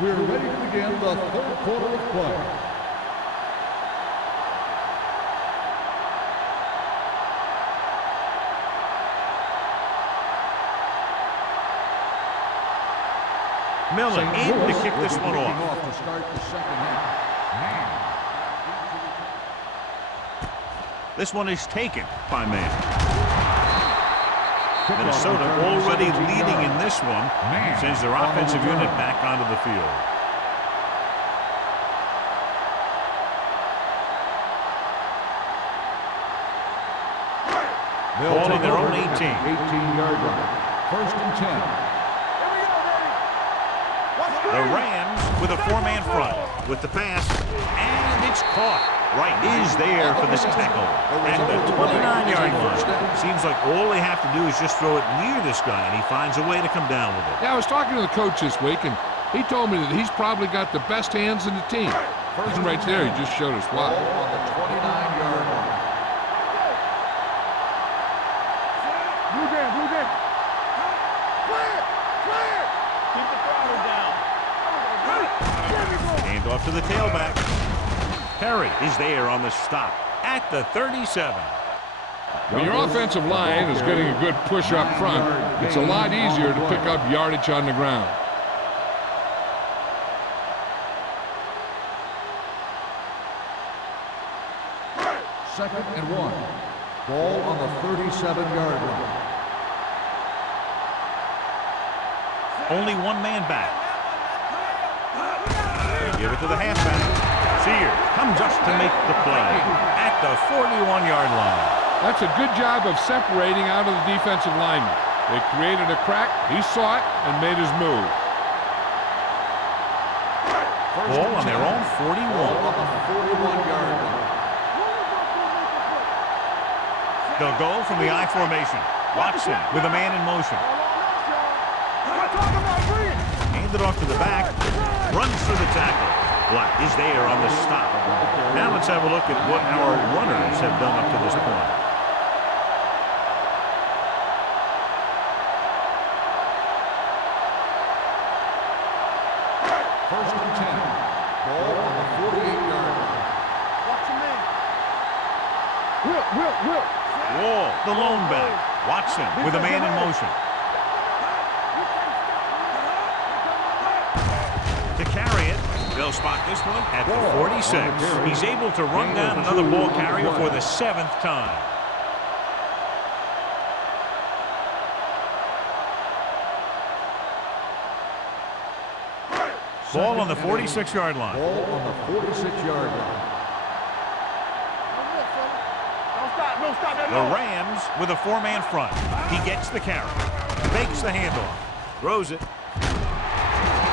We're ready to begin the third quarter of play. Millen in to kick this one off. To start the second half. This one is taken by man. Minnesota already leading in this one. Sends their offensive unit back onto the field. Ball on their own 18. 18-yard line. First and 10. The Rams with a four-man front. With the pass. And it's caught. Wright is there for this tackle. At the 29-yard line. Seems like all they have to do is just throw it near this guy, and he finds a way to come down with it. Yeah, I was talking to the coach this week, and he told me that he's probably got the best hands in the team. And right there, he just showed us why. Ball on the 29-yard line. Blue down, blue down. Clear, clear. Keep the throttle down. Hand off to the tailback. Perry is there on the stop at the 37. When your offensive line is getting a good push up front, it's a lot easier to pick up yardage on the ground. Second and 1. Ball on the 37-yard line. Only one man back. They give it to the halfback. Sears comes up to make the play at the 41-yard line. That's a good job of separating out of the defensive lineman. They created a crack, he saw it, and made his move. Ball on their own 41. Ball on the 41-yard line. They'll go from the I formation. Watson with a man in motion. Handed off to the back. Runs through the tackle. Black is there on the stop. Now let's have a look at what our runners have done up to this point. First and 10. Ball on the 48-yard line. Watch your man. Will. Wall, the lone back. Watson with a man in motion. To carry it. They'll spot this one at the 46. He's able to run down another ball carrier for the 7th time. Ball on the 46-yard line. Ball on the 46-yard line. Don't stop that. The Rams with a four-man front. He gets the carry. Fakes the handoff. Throws it.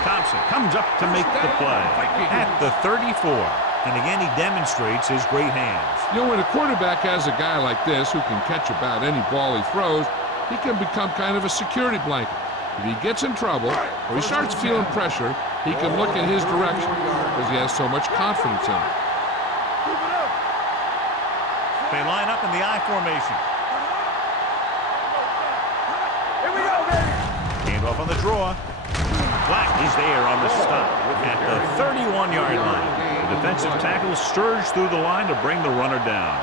Thompson comes up to make the play at the 34. And again, he demonstrates his great hands. You know, when a quarterback has a guy like this who can catch about any ball he throws, he can become kind of a security blanket. If he gets in trouble or he starts feeling pressure, he can look in his direction because he has so much confidence in him. They line up in the I formation. Here we go, baby. Handoff on the draw. Black is there on the stop at the 31-yard line. The defensive tackle surged through the line to bring the runner down.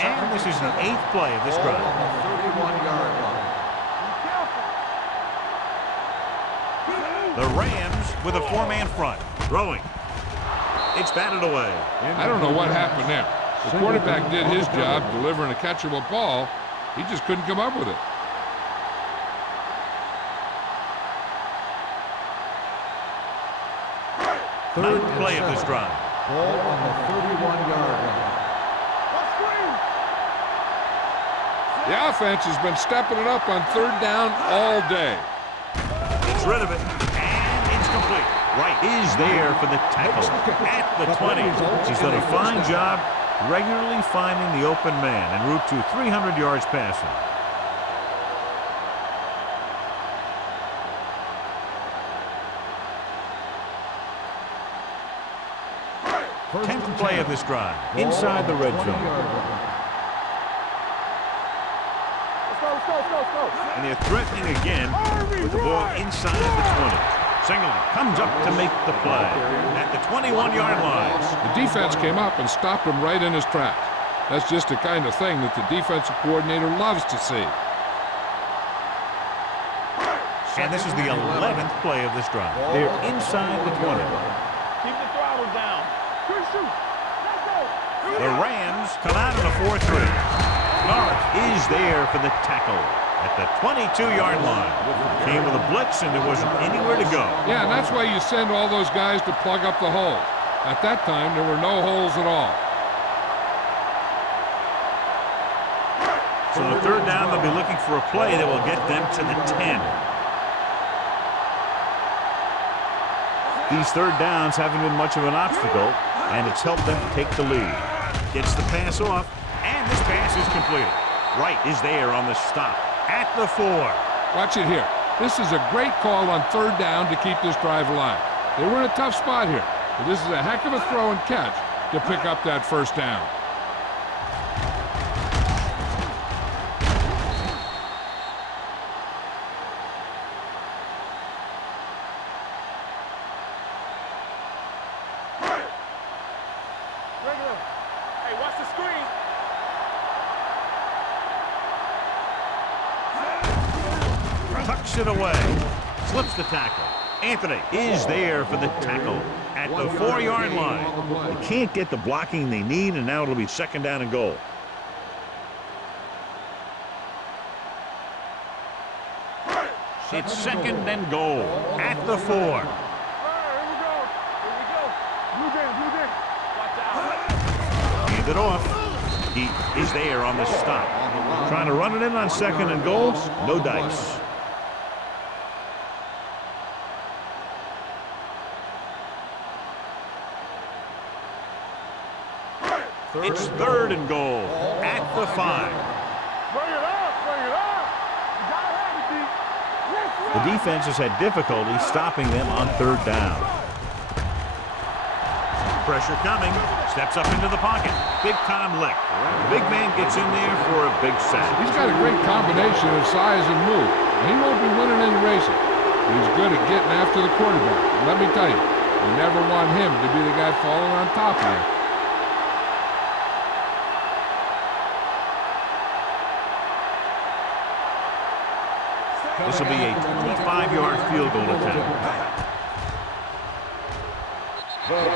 And this is the 8th play of this drive. On the 31-yard line. The Rams with a four-man front. Throwing. It's batted away. I don't know what happened there. The quarterback did his job delivering a catchable ball. He just couldn't come up with it. Ninth play of this drive. Ball on the 31-yard line. The offense has been stepping it up on third down all day. Gets rid of it, and it's complete. Wright is there for the tackle at the 20. He's done a fine job regularly finding the open man en route to 300 yards passing. 10th play of this drive, inside the red zone. And they're threatening again with the ball inside the 20. Singleton comes up to make the play at the 21-yard line. The defense came up and stopped him right in his tracks. That's just the kind of thing that the defensive coordinator loves to see. And this is the 11th play of this drive. They're inside the 20. Keep the throttle down. Good shoot. Let's go. The Rams come out in a 4-3. Norris is there for the tackle at the 22-yard line. Came with a blitz, and there wasn't anywhere to go. Yeah, and that's why you send all those guys to plug up the holes. At that time, there were no holes at all. So the third down, they'll be looking for a play that will get them to the 10. These third downs haven't been much of an obstacle, and it's helped them take the lead. Gets the pass off, and this pass is completed. Wright is there on the stop at the 4. Watch it here. This is a great call on third down to keep this drive alive. They were in a tough spot here, but this is a heck of a throw and catch to pick up that first down. Hey, watch the screen. Tucks it away. Slips the tackle. Anthony is there for the tackle at the 4-yard line. They can't get the blocking they need, and now it'll be second down and goal. It's second and goal at the 4. Here we go. Blue game. Watch out. Hand it off. He is there on the stop. Trying to run it in on second and goal. No dice. It's third and goal at the 5. Bring it up. You gotta have it, D. Yes, The defense has had difficulty stopping them on third down. Pressure coming. Steps up into the pocket. Big time lick. The big man gets in there for a big sack. He's got a great combination of size and move. He won't be winning any races, but he's good at getting after the quarterback. And let me tell you, you never want him to be the guy falling on top of you. This will be a 25-yard field goal attempt.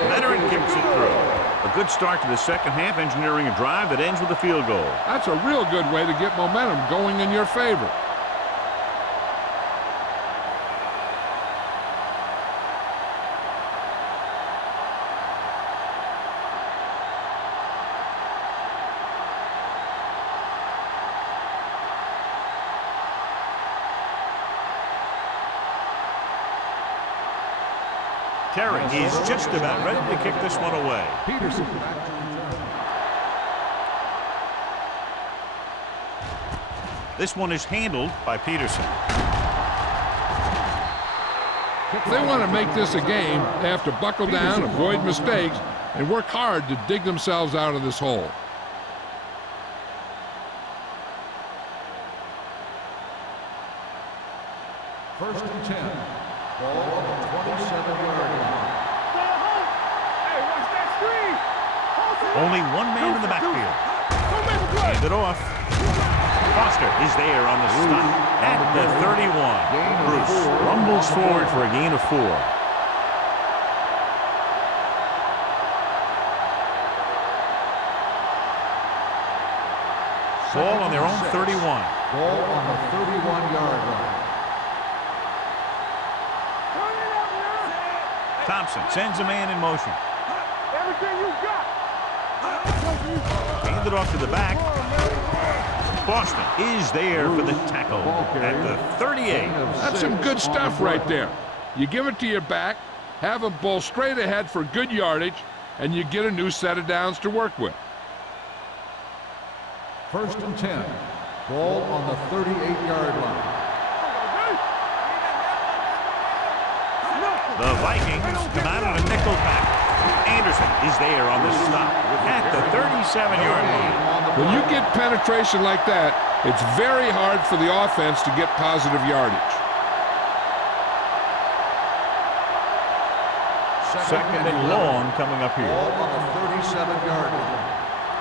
Veteran kicks it through. A good start to the second half, engineering a drive that ends with a field goal. That's a real good way to get momentum going in your favor. Terry is just about ready to kick this one away. Peterson. This one is handled by Peterson. If they want to make this a game, they have to buckle down, avoid mistakes, and work hard to dig themselves out of this hole. First and 10. Ball on the 27-yard line. Hey, watch that screen. Only one man in the backfield. Hand it off. Foster is there on the stop at the 31. Bruce rumbles forward for a gain of 4. Ball on their own 31. Ball on the 31-yard line. Thompson sends a man in motion. Everything you got. Hand it off to the back. Boston is there for the tackle at the 38. That's some good stuff right there. You give it to your back, have him bowl straight ahead for good yardage, and you get a new set of downs to work with. 1st and 10. Ball on the 38-yard line. The Vikings come out in a nickel package. Anderson is there on the stop at the 37-yard line. When you get penetration like that, it's very hard for the offense to get positive yardage. Second and long coming up here. Ball on the 37-yard line.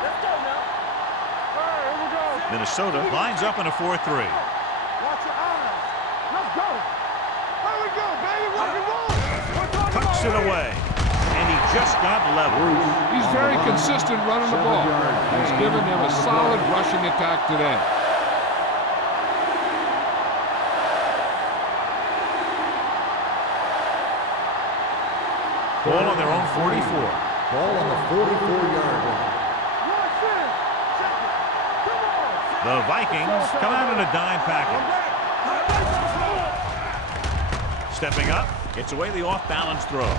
Let's go now. All right, here we go. Minnesota lines up in a 4-3. Watch your eyes. Let's go. Here we go, baby. Rock and roll. Tucks it away. And he just got level. He's very consistent running the ball. He's given them a solid rushing attack today. Ball on their own 44. Ball on the 44-yard line. The Vikings come out in a dime package. Stepping up, gets away the off-balance throw.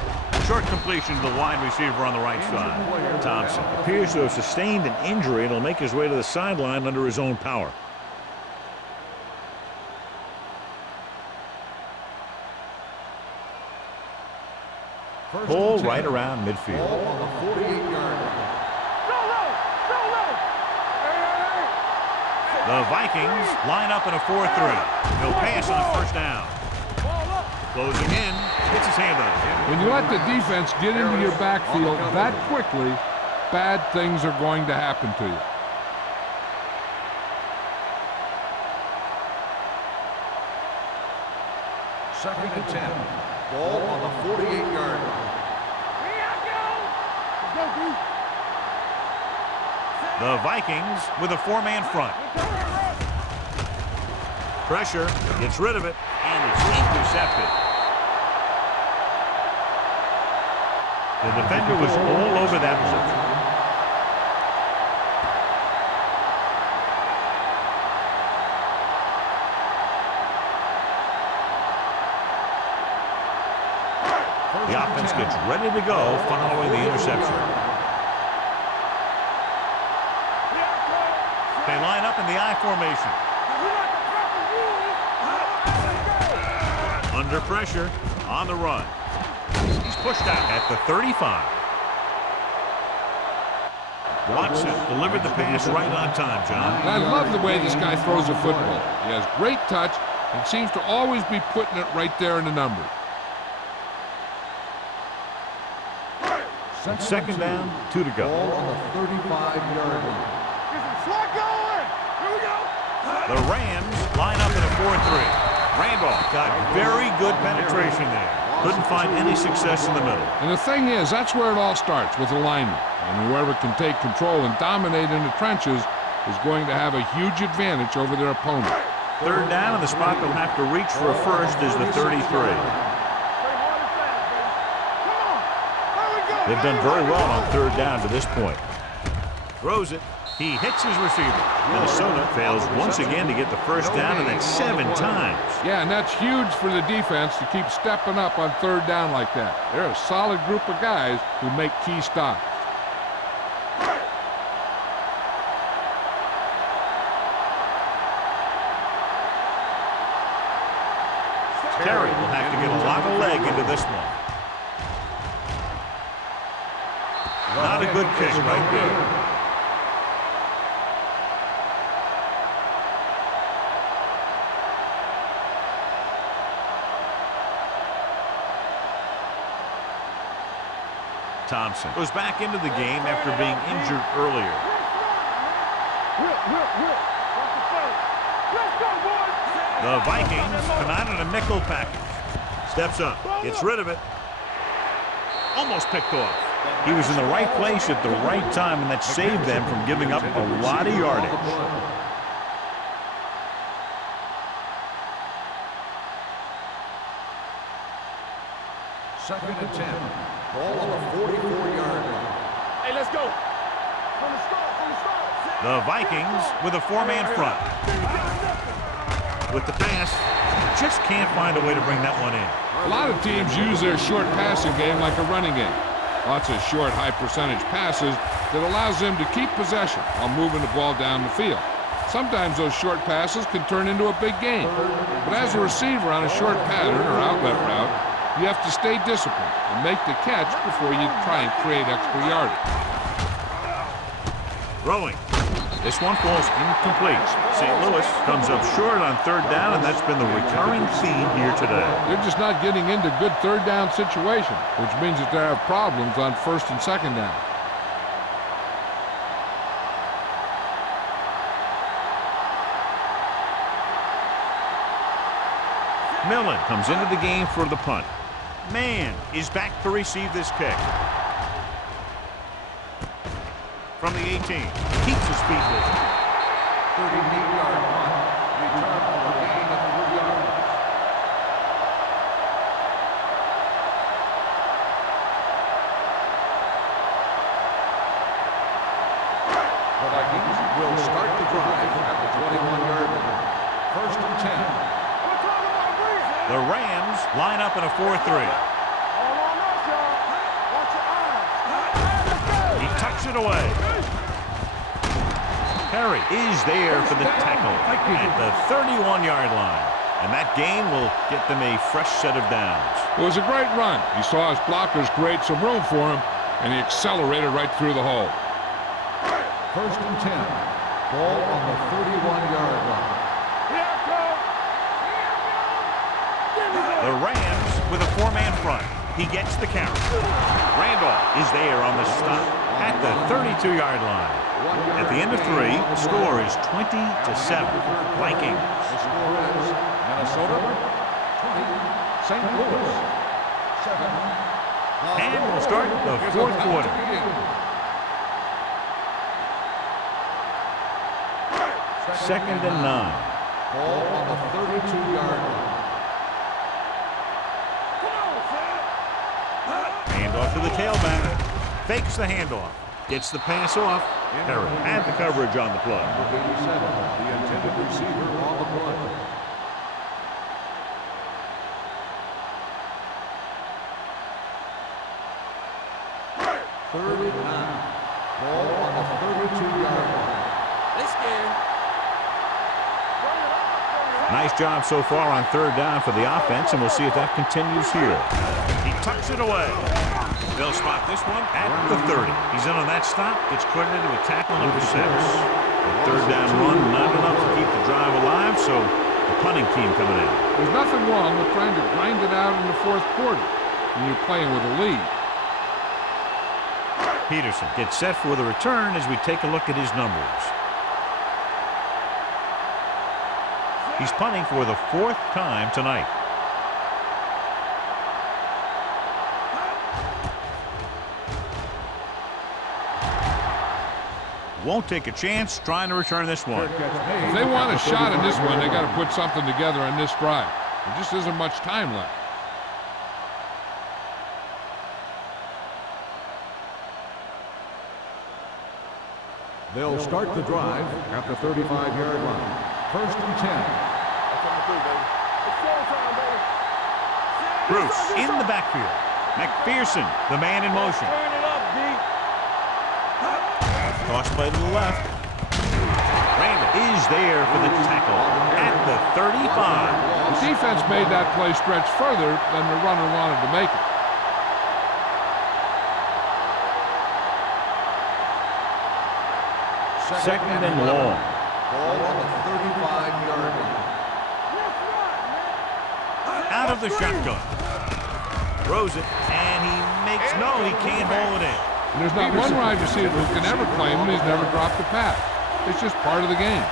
Short completion to the wide receiver on the right side. Thompson appears to have sustained an injury and will make his way to the sideline under his own power. Ball right around midfield. Ball on the 48-yard line. The Vikings line up in a 4-3. He'll pass on first down. Closing in, gets his hand on it. When you let the defense get into your backfield that quickly, bad things are going to happen to you. Second and 10. Ball on the 48-yard line. The Vikings with a 4-man front. Pressure, gets rid of it, and it's intercepted. The defender was all over that one. The offense gets ready to go following the interception. They line up in the I formation. Under pressure, on the run. He's pushed out at the 35. Watson delivered the pass right on time, John. And I love the way this guy throws a football. He has great touch and seems to always be putting it right there in the numbers. Second down, 2 to go. Ball on the 35-yard line. The Rams line up in a 4-3. Randolph got very good penetration there. Couldn't find any success in the middle. And the thing is, that's where it all starts, with alignment. And whoever can take control and dominate in the trenches is going to have a huge advantage over their opponent. Third down, and the spot they'll have to reach for a first is the 33. They've done very well on third down to this point. Throws it. He hits his receiver. Minnesota fails once again to get the first down, and that's 7 times. Yeah, and that's huge for the defense to keep stepping up on third down like that. They're a solid group of guys who make key stops. Terry will have to get a lot of leg into this one. Not a good kick right there. Thompson goes back into the game after being injured earlier. The Vikings come out in a nickel package. Steps up, gets rid of it. Almost picked off. He was in the right place at the right time, and that saved them from giving up a lot of yardage. Second and 10. Ball on the 44-yard line. Hey, let's go. From the start, from the start. The Vikings with a four-man front. With the pass, just can't find a way to bring that one in. A lot of teams use their short passing game like a running game. Lots of short, high-percentage passes that allows them to keep possession while moving the ball down the field. Sometimes those short passes can turn into a big game. But as a receiver on a short pattern or outlet route, you have to stay disciplined and make the catch before you try and create extra yardage. Throwing. This one falls incomplete. St. Louis comes up short on third down, and that's been the recurring theme here today. They're just not getting into good third down situations, which means that they have problems on first and second down. Millen comes into the game for the punt. Mann is back to receive this kick. From the 18, keeps his feet with it. 38-yard punt. Return for a gain of 3 yards. The Vikings will start the drive at the 21-yard line. First and 10. The Rams line up in a 4-3. He tucks it away. Perry is there for the tackle at the 31-yard line. And that gain will get them a fresh set of downs. It was a great run. He saw his blockers create some room for him, and he accelerated right through the hole. First and 10. Ball on the 31-yard line. The Rams with a four-man front. He gets the carry. Randolph is there on the stop at the 32-yard line. At the end of 3, the score is 20-7. Vikings. The score is Minnesota 20, St. Louis 7. And we'll start the fourth quarter. Second and 9. Ball on the 32-yard line. Handoff to the tailback. Fakes the handoff. Gets the pass off. Perry had the coverage on the play. Number 87, the intended receiver on the play. Third and 9. Ball on the 32-yard line. They scared. Nice job so far on third down for the offense, and we'll see if that continues here. He tucks it away. They'll spot this one at the 30. He's in on that stop. Gets credited with tackle number 6. The third down run, not enough to keep the drive alive, so the punting team coming in. There's nothing wrong with trying to grind it out in the fourth quarter when you're playing with a lead. Peterson gets set for the return as we take a look at his numbers. He's punting for the 4th time tonight. Won't take a chance trying to return this one. If they want a shot in this one, they got to put something together on this drive. There just isn't much time left. They'll start the drive at the 35-yard line. First and 10. Bruce in the backfield. McPherson, the man in motion. Toss play to the left. Randall is there for the tackle at the 35. The defense made that play stretch further than the runner wanted to make it. Second and long. Ball on the 35-yard line. Out of the shotgun. Throws it, and he makes no, he can't hold it in. And there's not one wide receiver who can ever claim him he's never dropped a pass. It's just part of the game.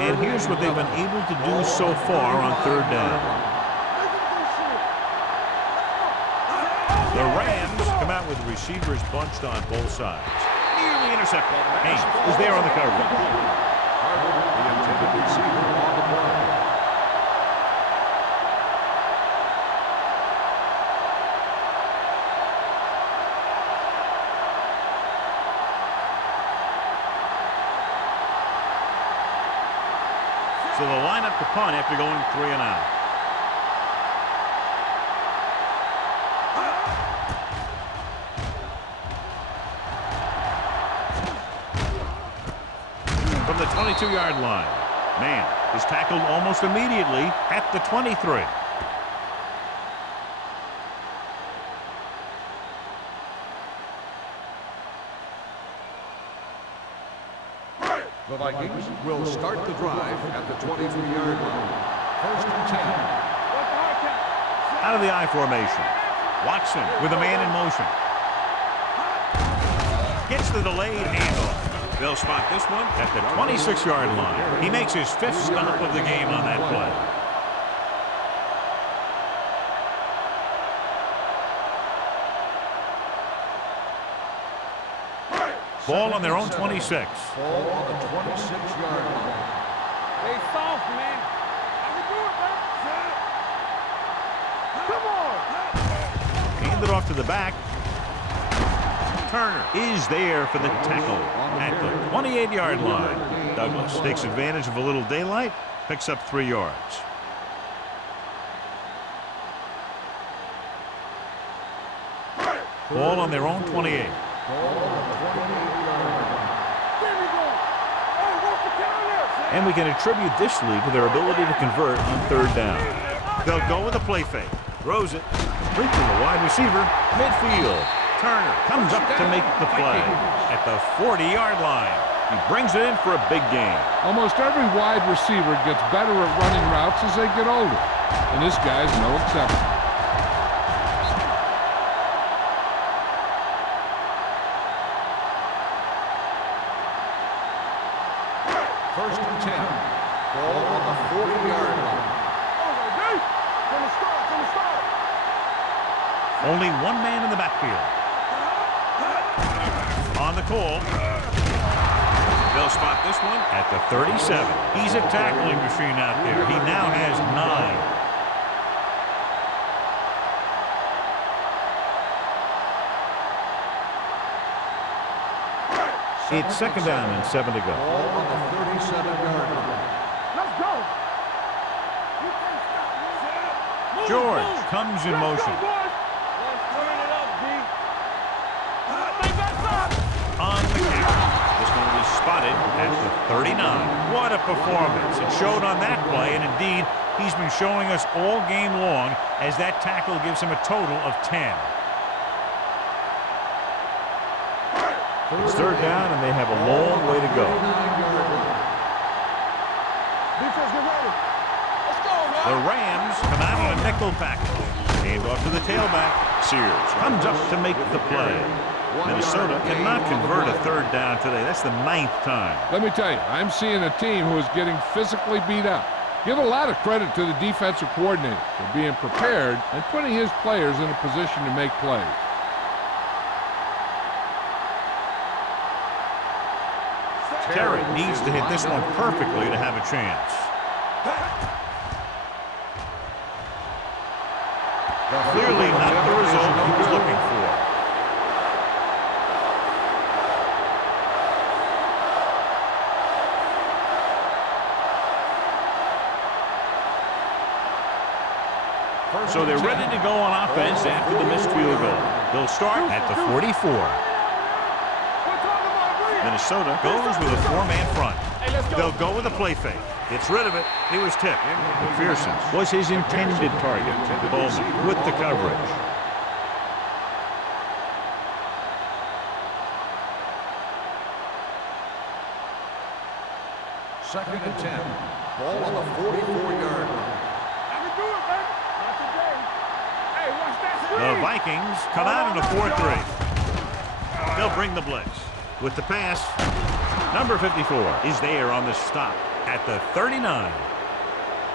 And here's what they've been able to do so far on third down. The Rams come out with receivers bunched on both sides. Nearly intercepted. Haynes is there on the coverage. The intended receiver on the play. So they'll line up to punt after going 3 and out. From the 22-yard line, man is tackled almost immediately at the 23. The Vikings will start the drive at the 23-yard line. First and 10. Out of the I formation. Watson with a man in motion. Gets the delayed handoff. They'll spot this one at the 26-yard line. He makes his 5th stop of the game on that play. Ball on their own 26. Ball on the 26-yard line. They soft, man. How we doing, man? Come on. Handed off to the back. Turner is there for the tackle at the 28-yard line. Douglas takes advantage of a little daylight, picks up 3 yards. Ball on their own 28. And we can attribute this lead to their ability to convert on 3rd down. They'll go with a play fake. Throws it. Complete to the wide receiver. Midfield. Turner comes up to make the play at the 40-yard line. He brings it in for a big gain. Almost every wide receiver gets better at running routes as they get older, and this guy's no exception. First and 10. Ball on the 40-yard line. Only one man in the backfield. On the call. They'll spot this one at the 37. He's a tackling machine out there. He now has 9. It's 2nd down and 7 to go. Ball on the 37-yard line. Let's go. George comes in motion. Let's turn it up, D. On the carry. This one will be spotted at the 39. What a performance. It showed on that play, and indeed, he's been showing us all game long as that tackle gives him a total of 10. It's 3rd down, and they have a long way to go. Defense, get ready. Let's go, man. The Rams come out in a nickel package. Hand off to the tailback. Sears comes up to make the play. Minnesota cannot convert a 3rd down today. That's the 9th time. Let me tell you, I'm seeing a team who is getting physically beat up. Give a lot of credit to the defensive coordinator for being prepared and putting his players in a position to make plays. Terry needs to hit this one perfectly to have a chance. Clearly not the result he was looking for. So they're ready to go on offense after the missed field goal. They'll start at the 44. Minnesota goes with a 4-man front. They'll go with a play fake. Gets rid of it. He was tipped. McPherson was his intended target. Bowman with the coverage. Second and 10. Ball on the 44-yard line. How we doing, man? Not today. Hey, watch that screen. The Vikings come out in a 4-3. They'll bring the blitz. With the pass, number 54 is there on the stop at the 39.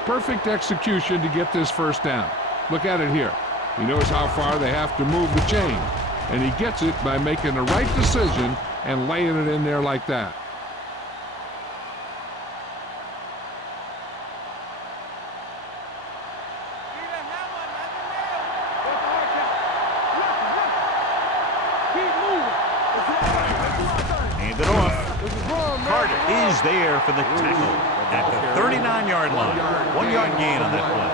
Perfect execution to get this 1st down. Look at it here. He knows how far they have to move the chain, and he gets it by making the right decision and laying it in there like that. Hand it off. Carter is there for the tackle at the 39-yard line. 1 yard gain on that play.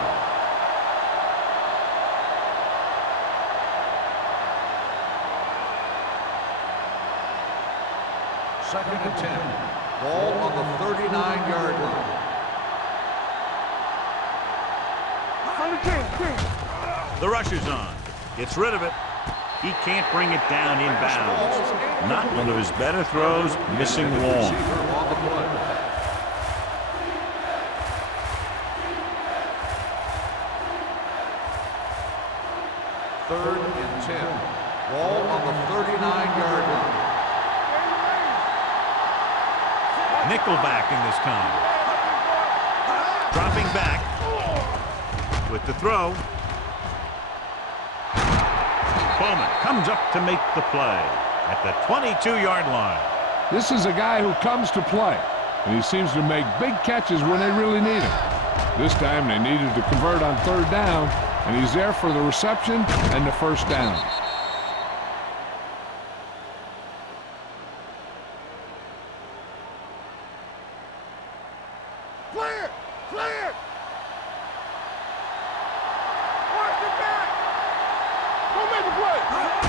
Second and 10. Ball on the 39-yard line. The rush is on. Gets rid of it. He can't bring it down inbounds. Not one of his better throws, missing long. Third and 10. Ball on the 39-yard line. Nickelback in this time. Dropping back with the throw. Bowman comes up to make the play at the 22-yard line. This is a guy who comes to play, and he seems to make big catches when they really need him. This time they needed to convert on third down, and he's there for the reception and the first down. Clear! Clear! Watch it back! Don't make the play!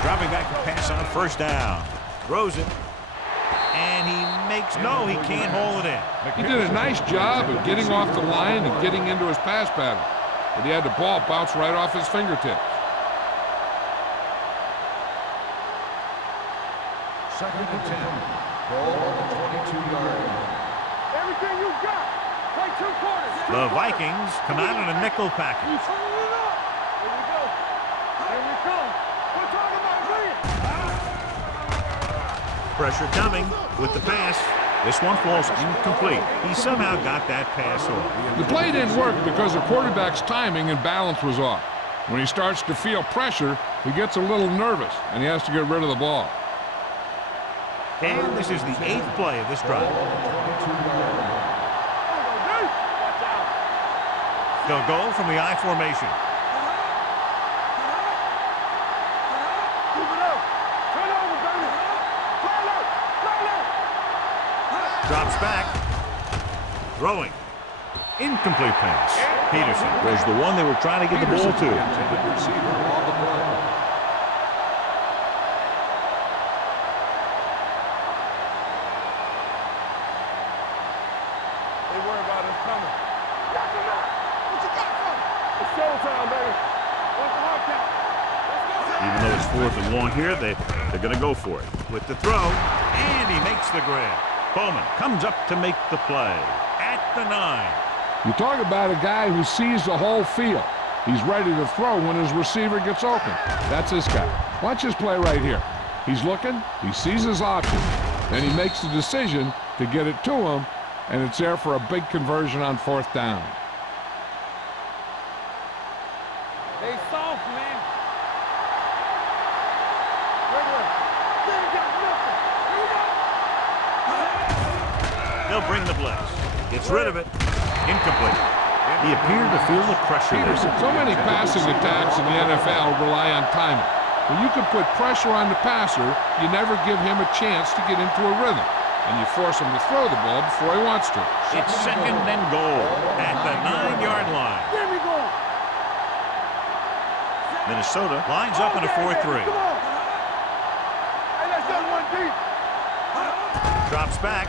Dropping back to pass on first down. Throws it. And he makes, no, he can't hold it in. He did a nice job of getting off the line and getting into his pass pattern, but he had the ball bounce right off his fingertips. Second and 10. Ball on the 22-yard line. Everything you got! Play 2 quarters! The Vikings come out in a nickel package. You turn it up! Here we go! Here we come! We're talking about winning! Pressure coming with the pass. This one falls incomplete. He somehow got that pass off. The play didn't work because the quarterback's timing and balance was off. When he starts to feel pressure, he gets a little nervous, and he has to get rid of the ball. And this is the 8th play of this drive. They'll go from the I formation. Drops back. Throwing. Incomplete pass. Peterson was the one they were trying to get the ball to. Even though it's 4th and 1 here, they're going to go for it. With the throw, and he makes the grab. Bowman comes up to make the play at the 9. You talk about a guy who sees the whole field. He's ready to throw when his receiver gets open. That's this guy. Watch his play right here. He's looking, he sees his option, and he makes the decision to get it to him, and it's there for a big conversion on 4th down. They soft, man. They'll bring the blitz. Gets rid of it. Incomplete. He appeared to feel the pressure there. So many passing attacks in the NFL rely on timing. When you can put pressure on the passer, you never give him a chance to get into a rhythm, and you force him to throw the ball before he wants to. It's 2nd and goal at the 9-yard line. There we go. Minnesota lines up in a 4-3. Hey, let's go 1 deep. Drops back.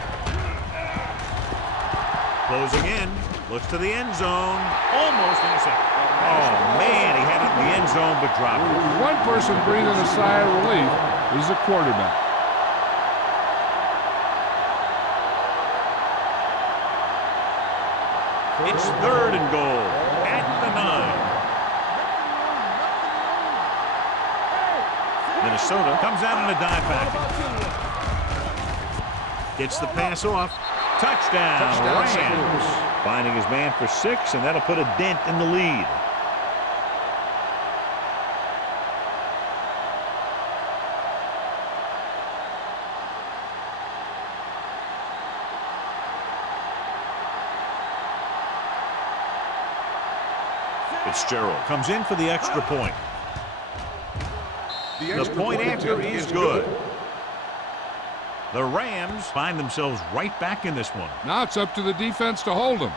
Closing in. Looks to the end zone. Almost intercepted. Oh, man, he had it in the end zone but dropped it. One person breathing a sigh of relief is the quarterback. It's 3rd and goal at the 9. Minnesota comes out in a dive package. Gets the pass off. Touchdown, Rams. Finding his man for 6, and that'll put a dent in the lead. Fitzgerald comes in for the extra point. The point after is good. The Rams find themselves right back in this one. Now it's up to the defense to hold them.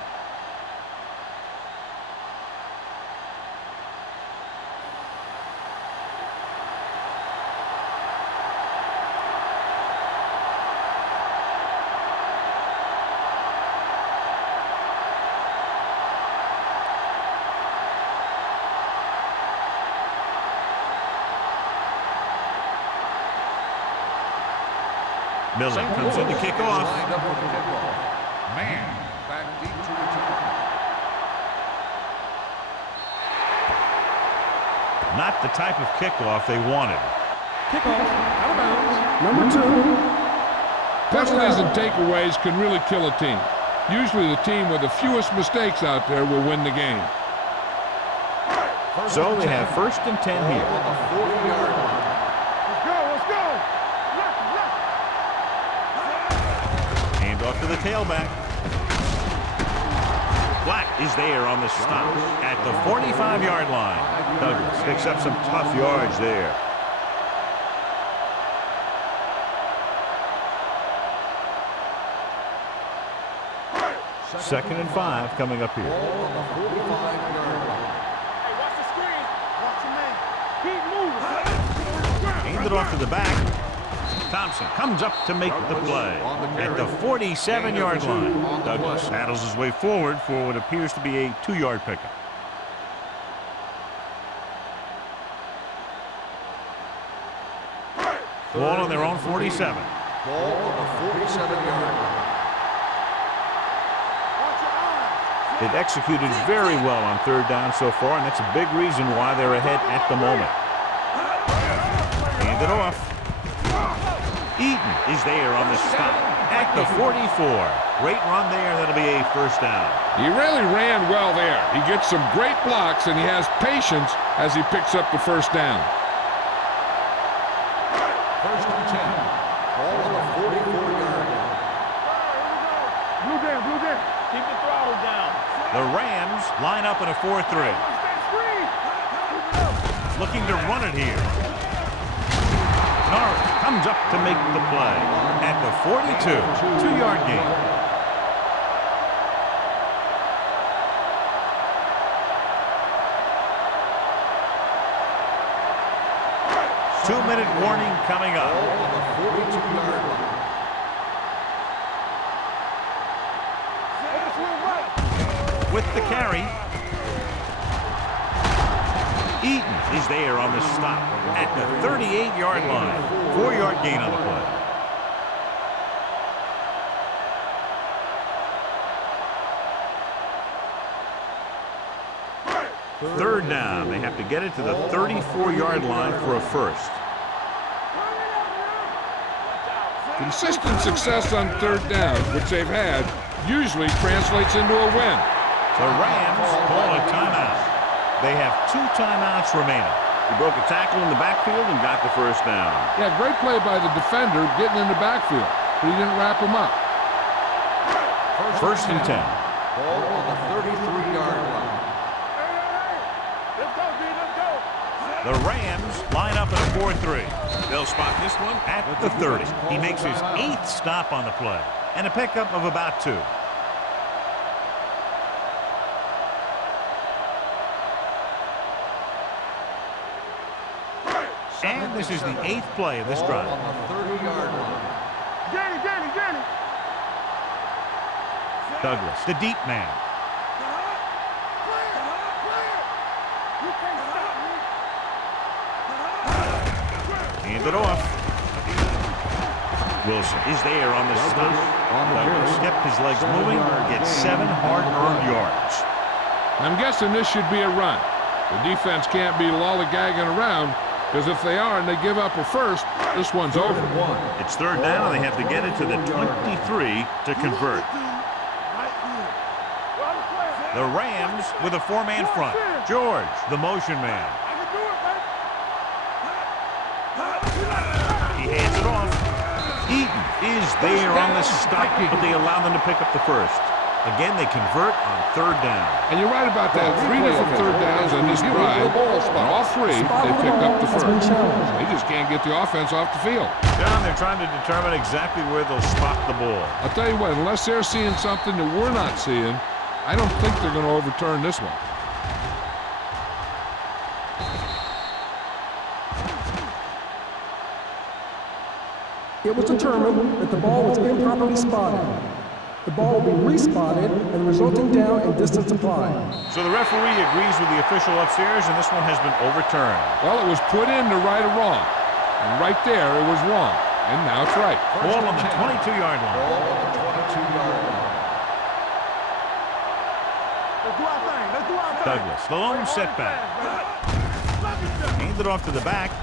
Miller comes in to kick off. Lined up for the kickoff. Man back deep to return. Not the type of kickoff they wanted. Kickoff, out of bounds. Number 2. Penalties and takeaways can really kill a team. Usually the team with the fewest mistakes out there will win the game. So they have 1st and 10 Ball here. on the 40-yard line. Let's go, let's go. Left, left. Hand off to the tailback. Black is there on the stop at the 45-yard line. Douglas picks up some tough yards there. Second and 5 coming up here. Ball on the 45-yard line. Hey, watch the screen. Watch your man. Keep moving. Hand it off to the back. Thompson comes up to make the play at the 47-yard line. Douglas paddles his way forward for what appears to be a 2-yard pickup. Ball on their own 47. Ball on the 47-yard line. Watch your eyes. They've executed very well on 3rd down so far, and that's a big reason why they're ahead at the moment. Hand it off. Eaton is there on the stop at the 44. Great run there. That'll be a 1st down. He really ran well there. He gets some great blocks, and he has patience as he picks up the 1st down. 1st and 10. Ball on the 44-yard line. Blue down, blue down. Keep the throttle down. The Rams line up in a 4-3. Watch that screen. Looking to run it here. Norris comes up to make the play at the 42. 2-yard gain. Two-minute warning coming Ball up. on the 42-yard line. With the carry. Eaton is there on the stop at the 38-yard line. 4-yard gain on the play. Third down. They have to get it to the 34-yard line for a 1st. Consistent success on 3rd down, which they've had, usually translates into a win. The Rams call a timeout. They have 2 timeouts remaining. He broke a tackle in the backfield and got the 1st down. Yeah, great play by the defender getting in the backfield, but he didn't wrap him up. 1st and 10. Ball on the 33-yard line. Let's go, D, let's go. The Rams line up in a 4-3. They'll spot this one at the 30. He makes his 8th stop on the play and a pickup of about 2. And this is the 8th play of this Ball drive. on the 30-yard line. Danny, Danny, Danny. Douglas, the deep man. You can't stop me. Hand it off. Wilson is there on the stop. Douglas kept his legs moving, gets 7 hard-earned yards. I'm guessing this should be a run. The defense can't be lollygagging around, because if they are and they give up a 1st, this one's over. It's 3rd down, and they have to get it to the 23 to convert. The Rams with a 4-man front. George, the motion man. I can do it, man. He hands it off. Eaton is there on the stop, but they allow them to pick up the 1st. Again, they convert on 3rd down. And you're right about that. 3 different 3rd downs on this this drive, and all three, they pick up the first. They just can't get the offense off the field. John, they're trying to determine exactly where they'll spot the ball. I'll tell you what, unless they're seeing something that we're not seeing, I don't think they're going to overturn this one. It was determined that the ball was improperly spotted. The ball will be respotted and resulting down and distance applied. So the referee agrees with the official upstairs, and this one has been overturned. Well, it was put in to right or wrong. And right there, it was wrong. And now it's right. Ball on the 22-yard line. Ball on the 22-yard line. Let's do our thing. Let's do our thing. Douglas, the lone setback. Handed off to the back.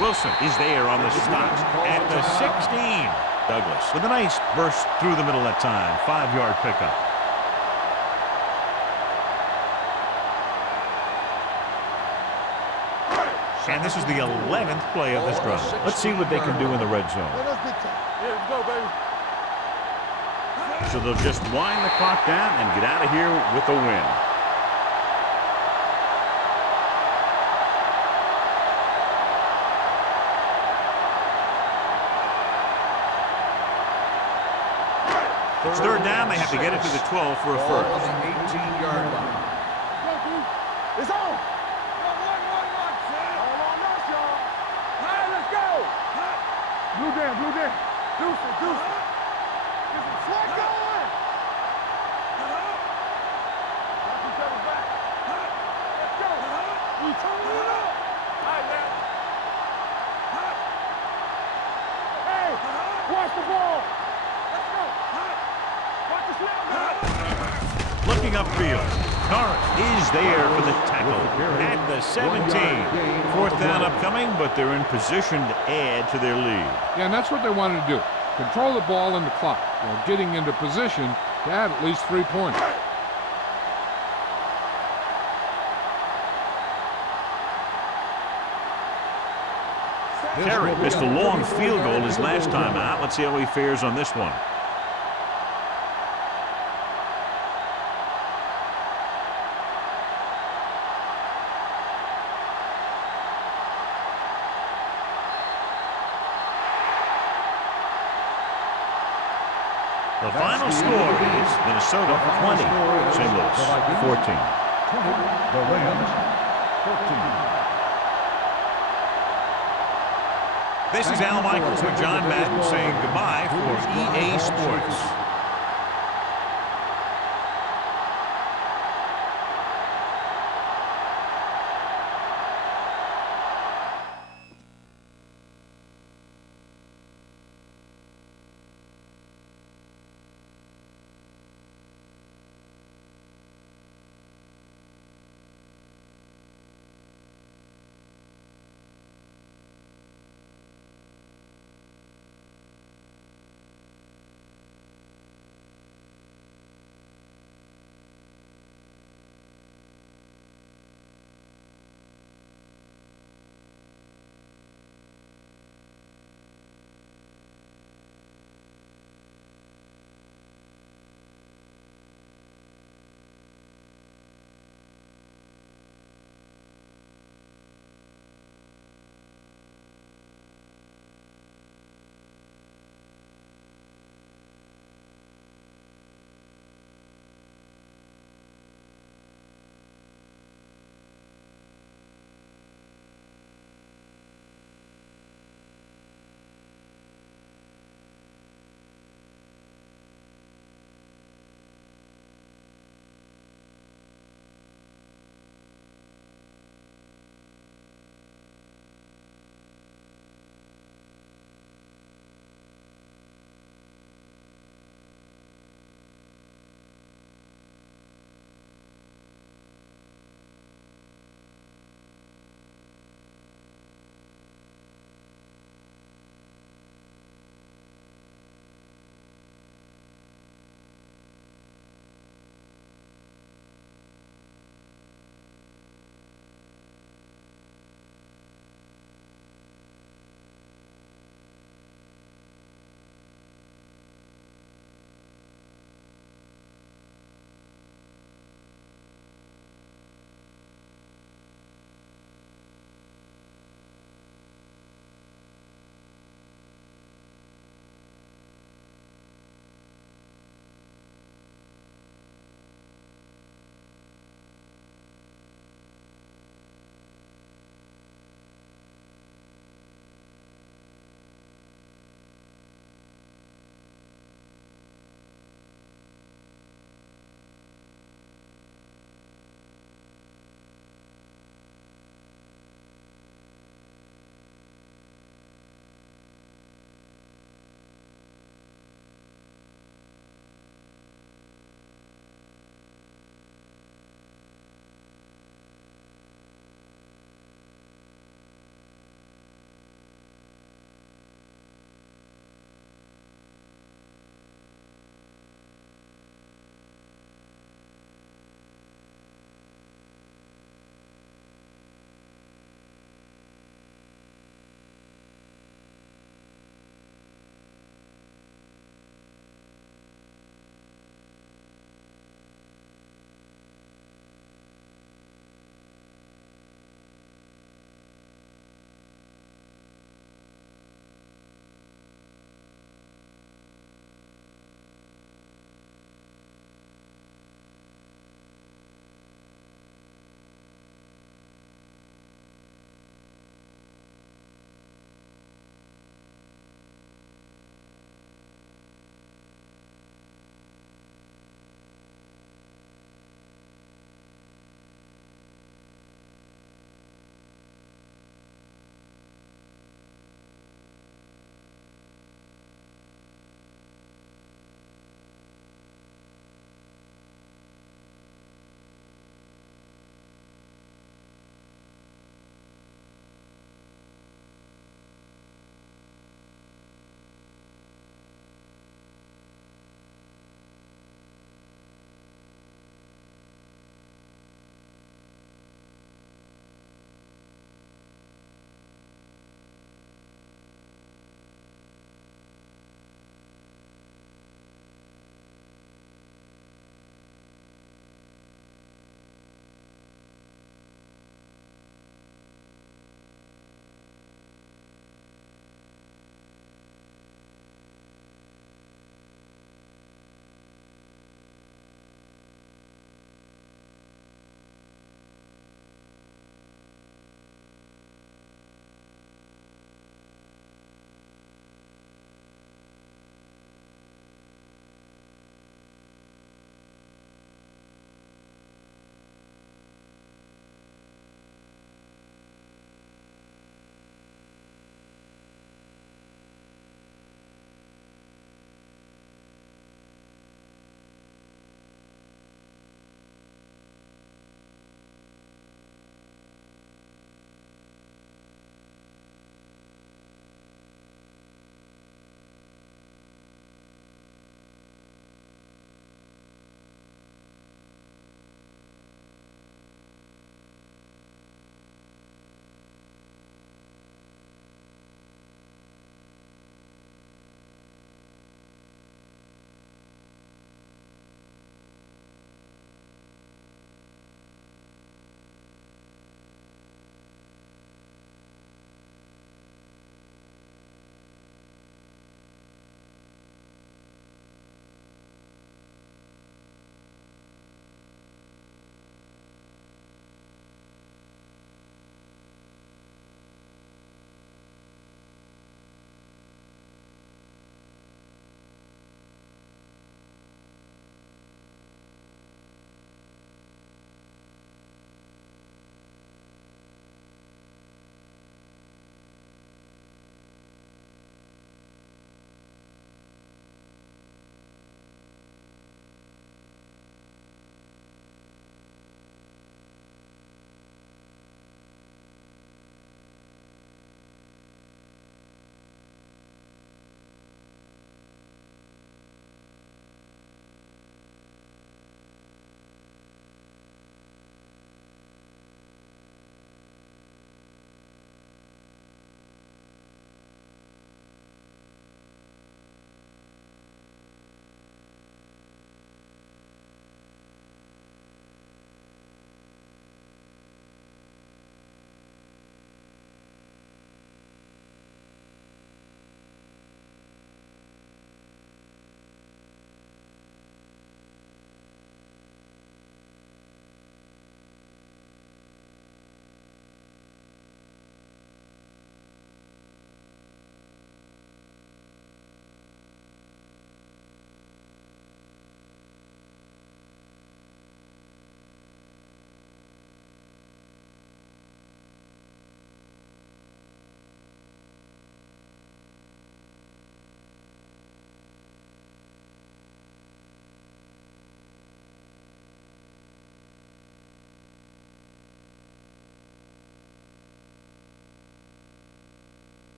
Wilson is there on the stop at the 16. Douglas with a nice burst through the middle that time. 5-yard pickup. And this is the 11th play of this drive. Let's see what they can do in the red zone. Let's go, baby. So they'll just wind the clock down and get out of here with a win. It's third down. They have to get it to the 12 for a Ball first. on the 18-yard line. It's on. All on us, y'all. All right, let's go. Blue down. Deuce it. Get some slack going. Watch each other back. Let's go. We turn it up. All right, man. Hey, watch the ball. Let's go. Watch the snap, man. Looking upfield. Norris is there for the tackle at the 17. Fourth down upcoming, but they're in position to add to their lead. Yeah, and that's what they wanted to do. Control the ball and the clock while getting into position to add at least 3 points. Terry missed a long field goal his last time out. Let's see how he fares on this one. The final score is Minnesota 20, St. Louis 14. The Rams, 14. This is Al Michaels with John Madden saying goodbye for EA Sports.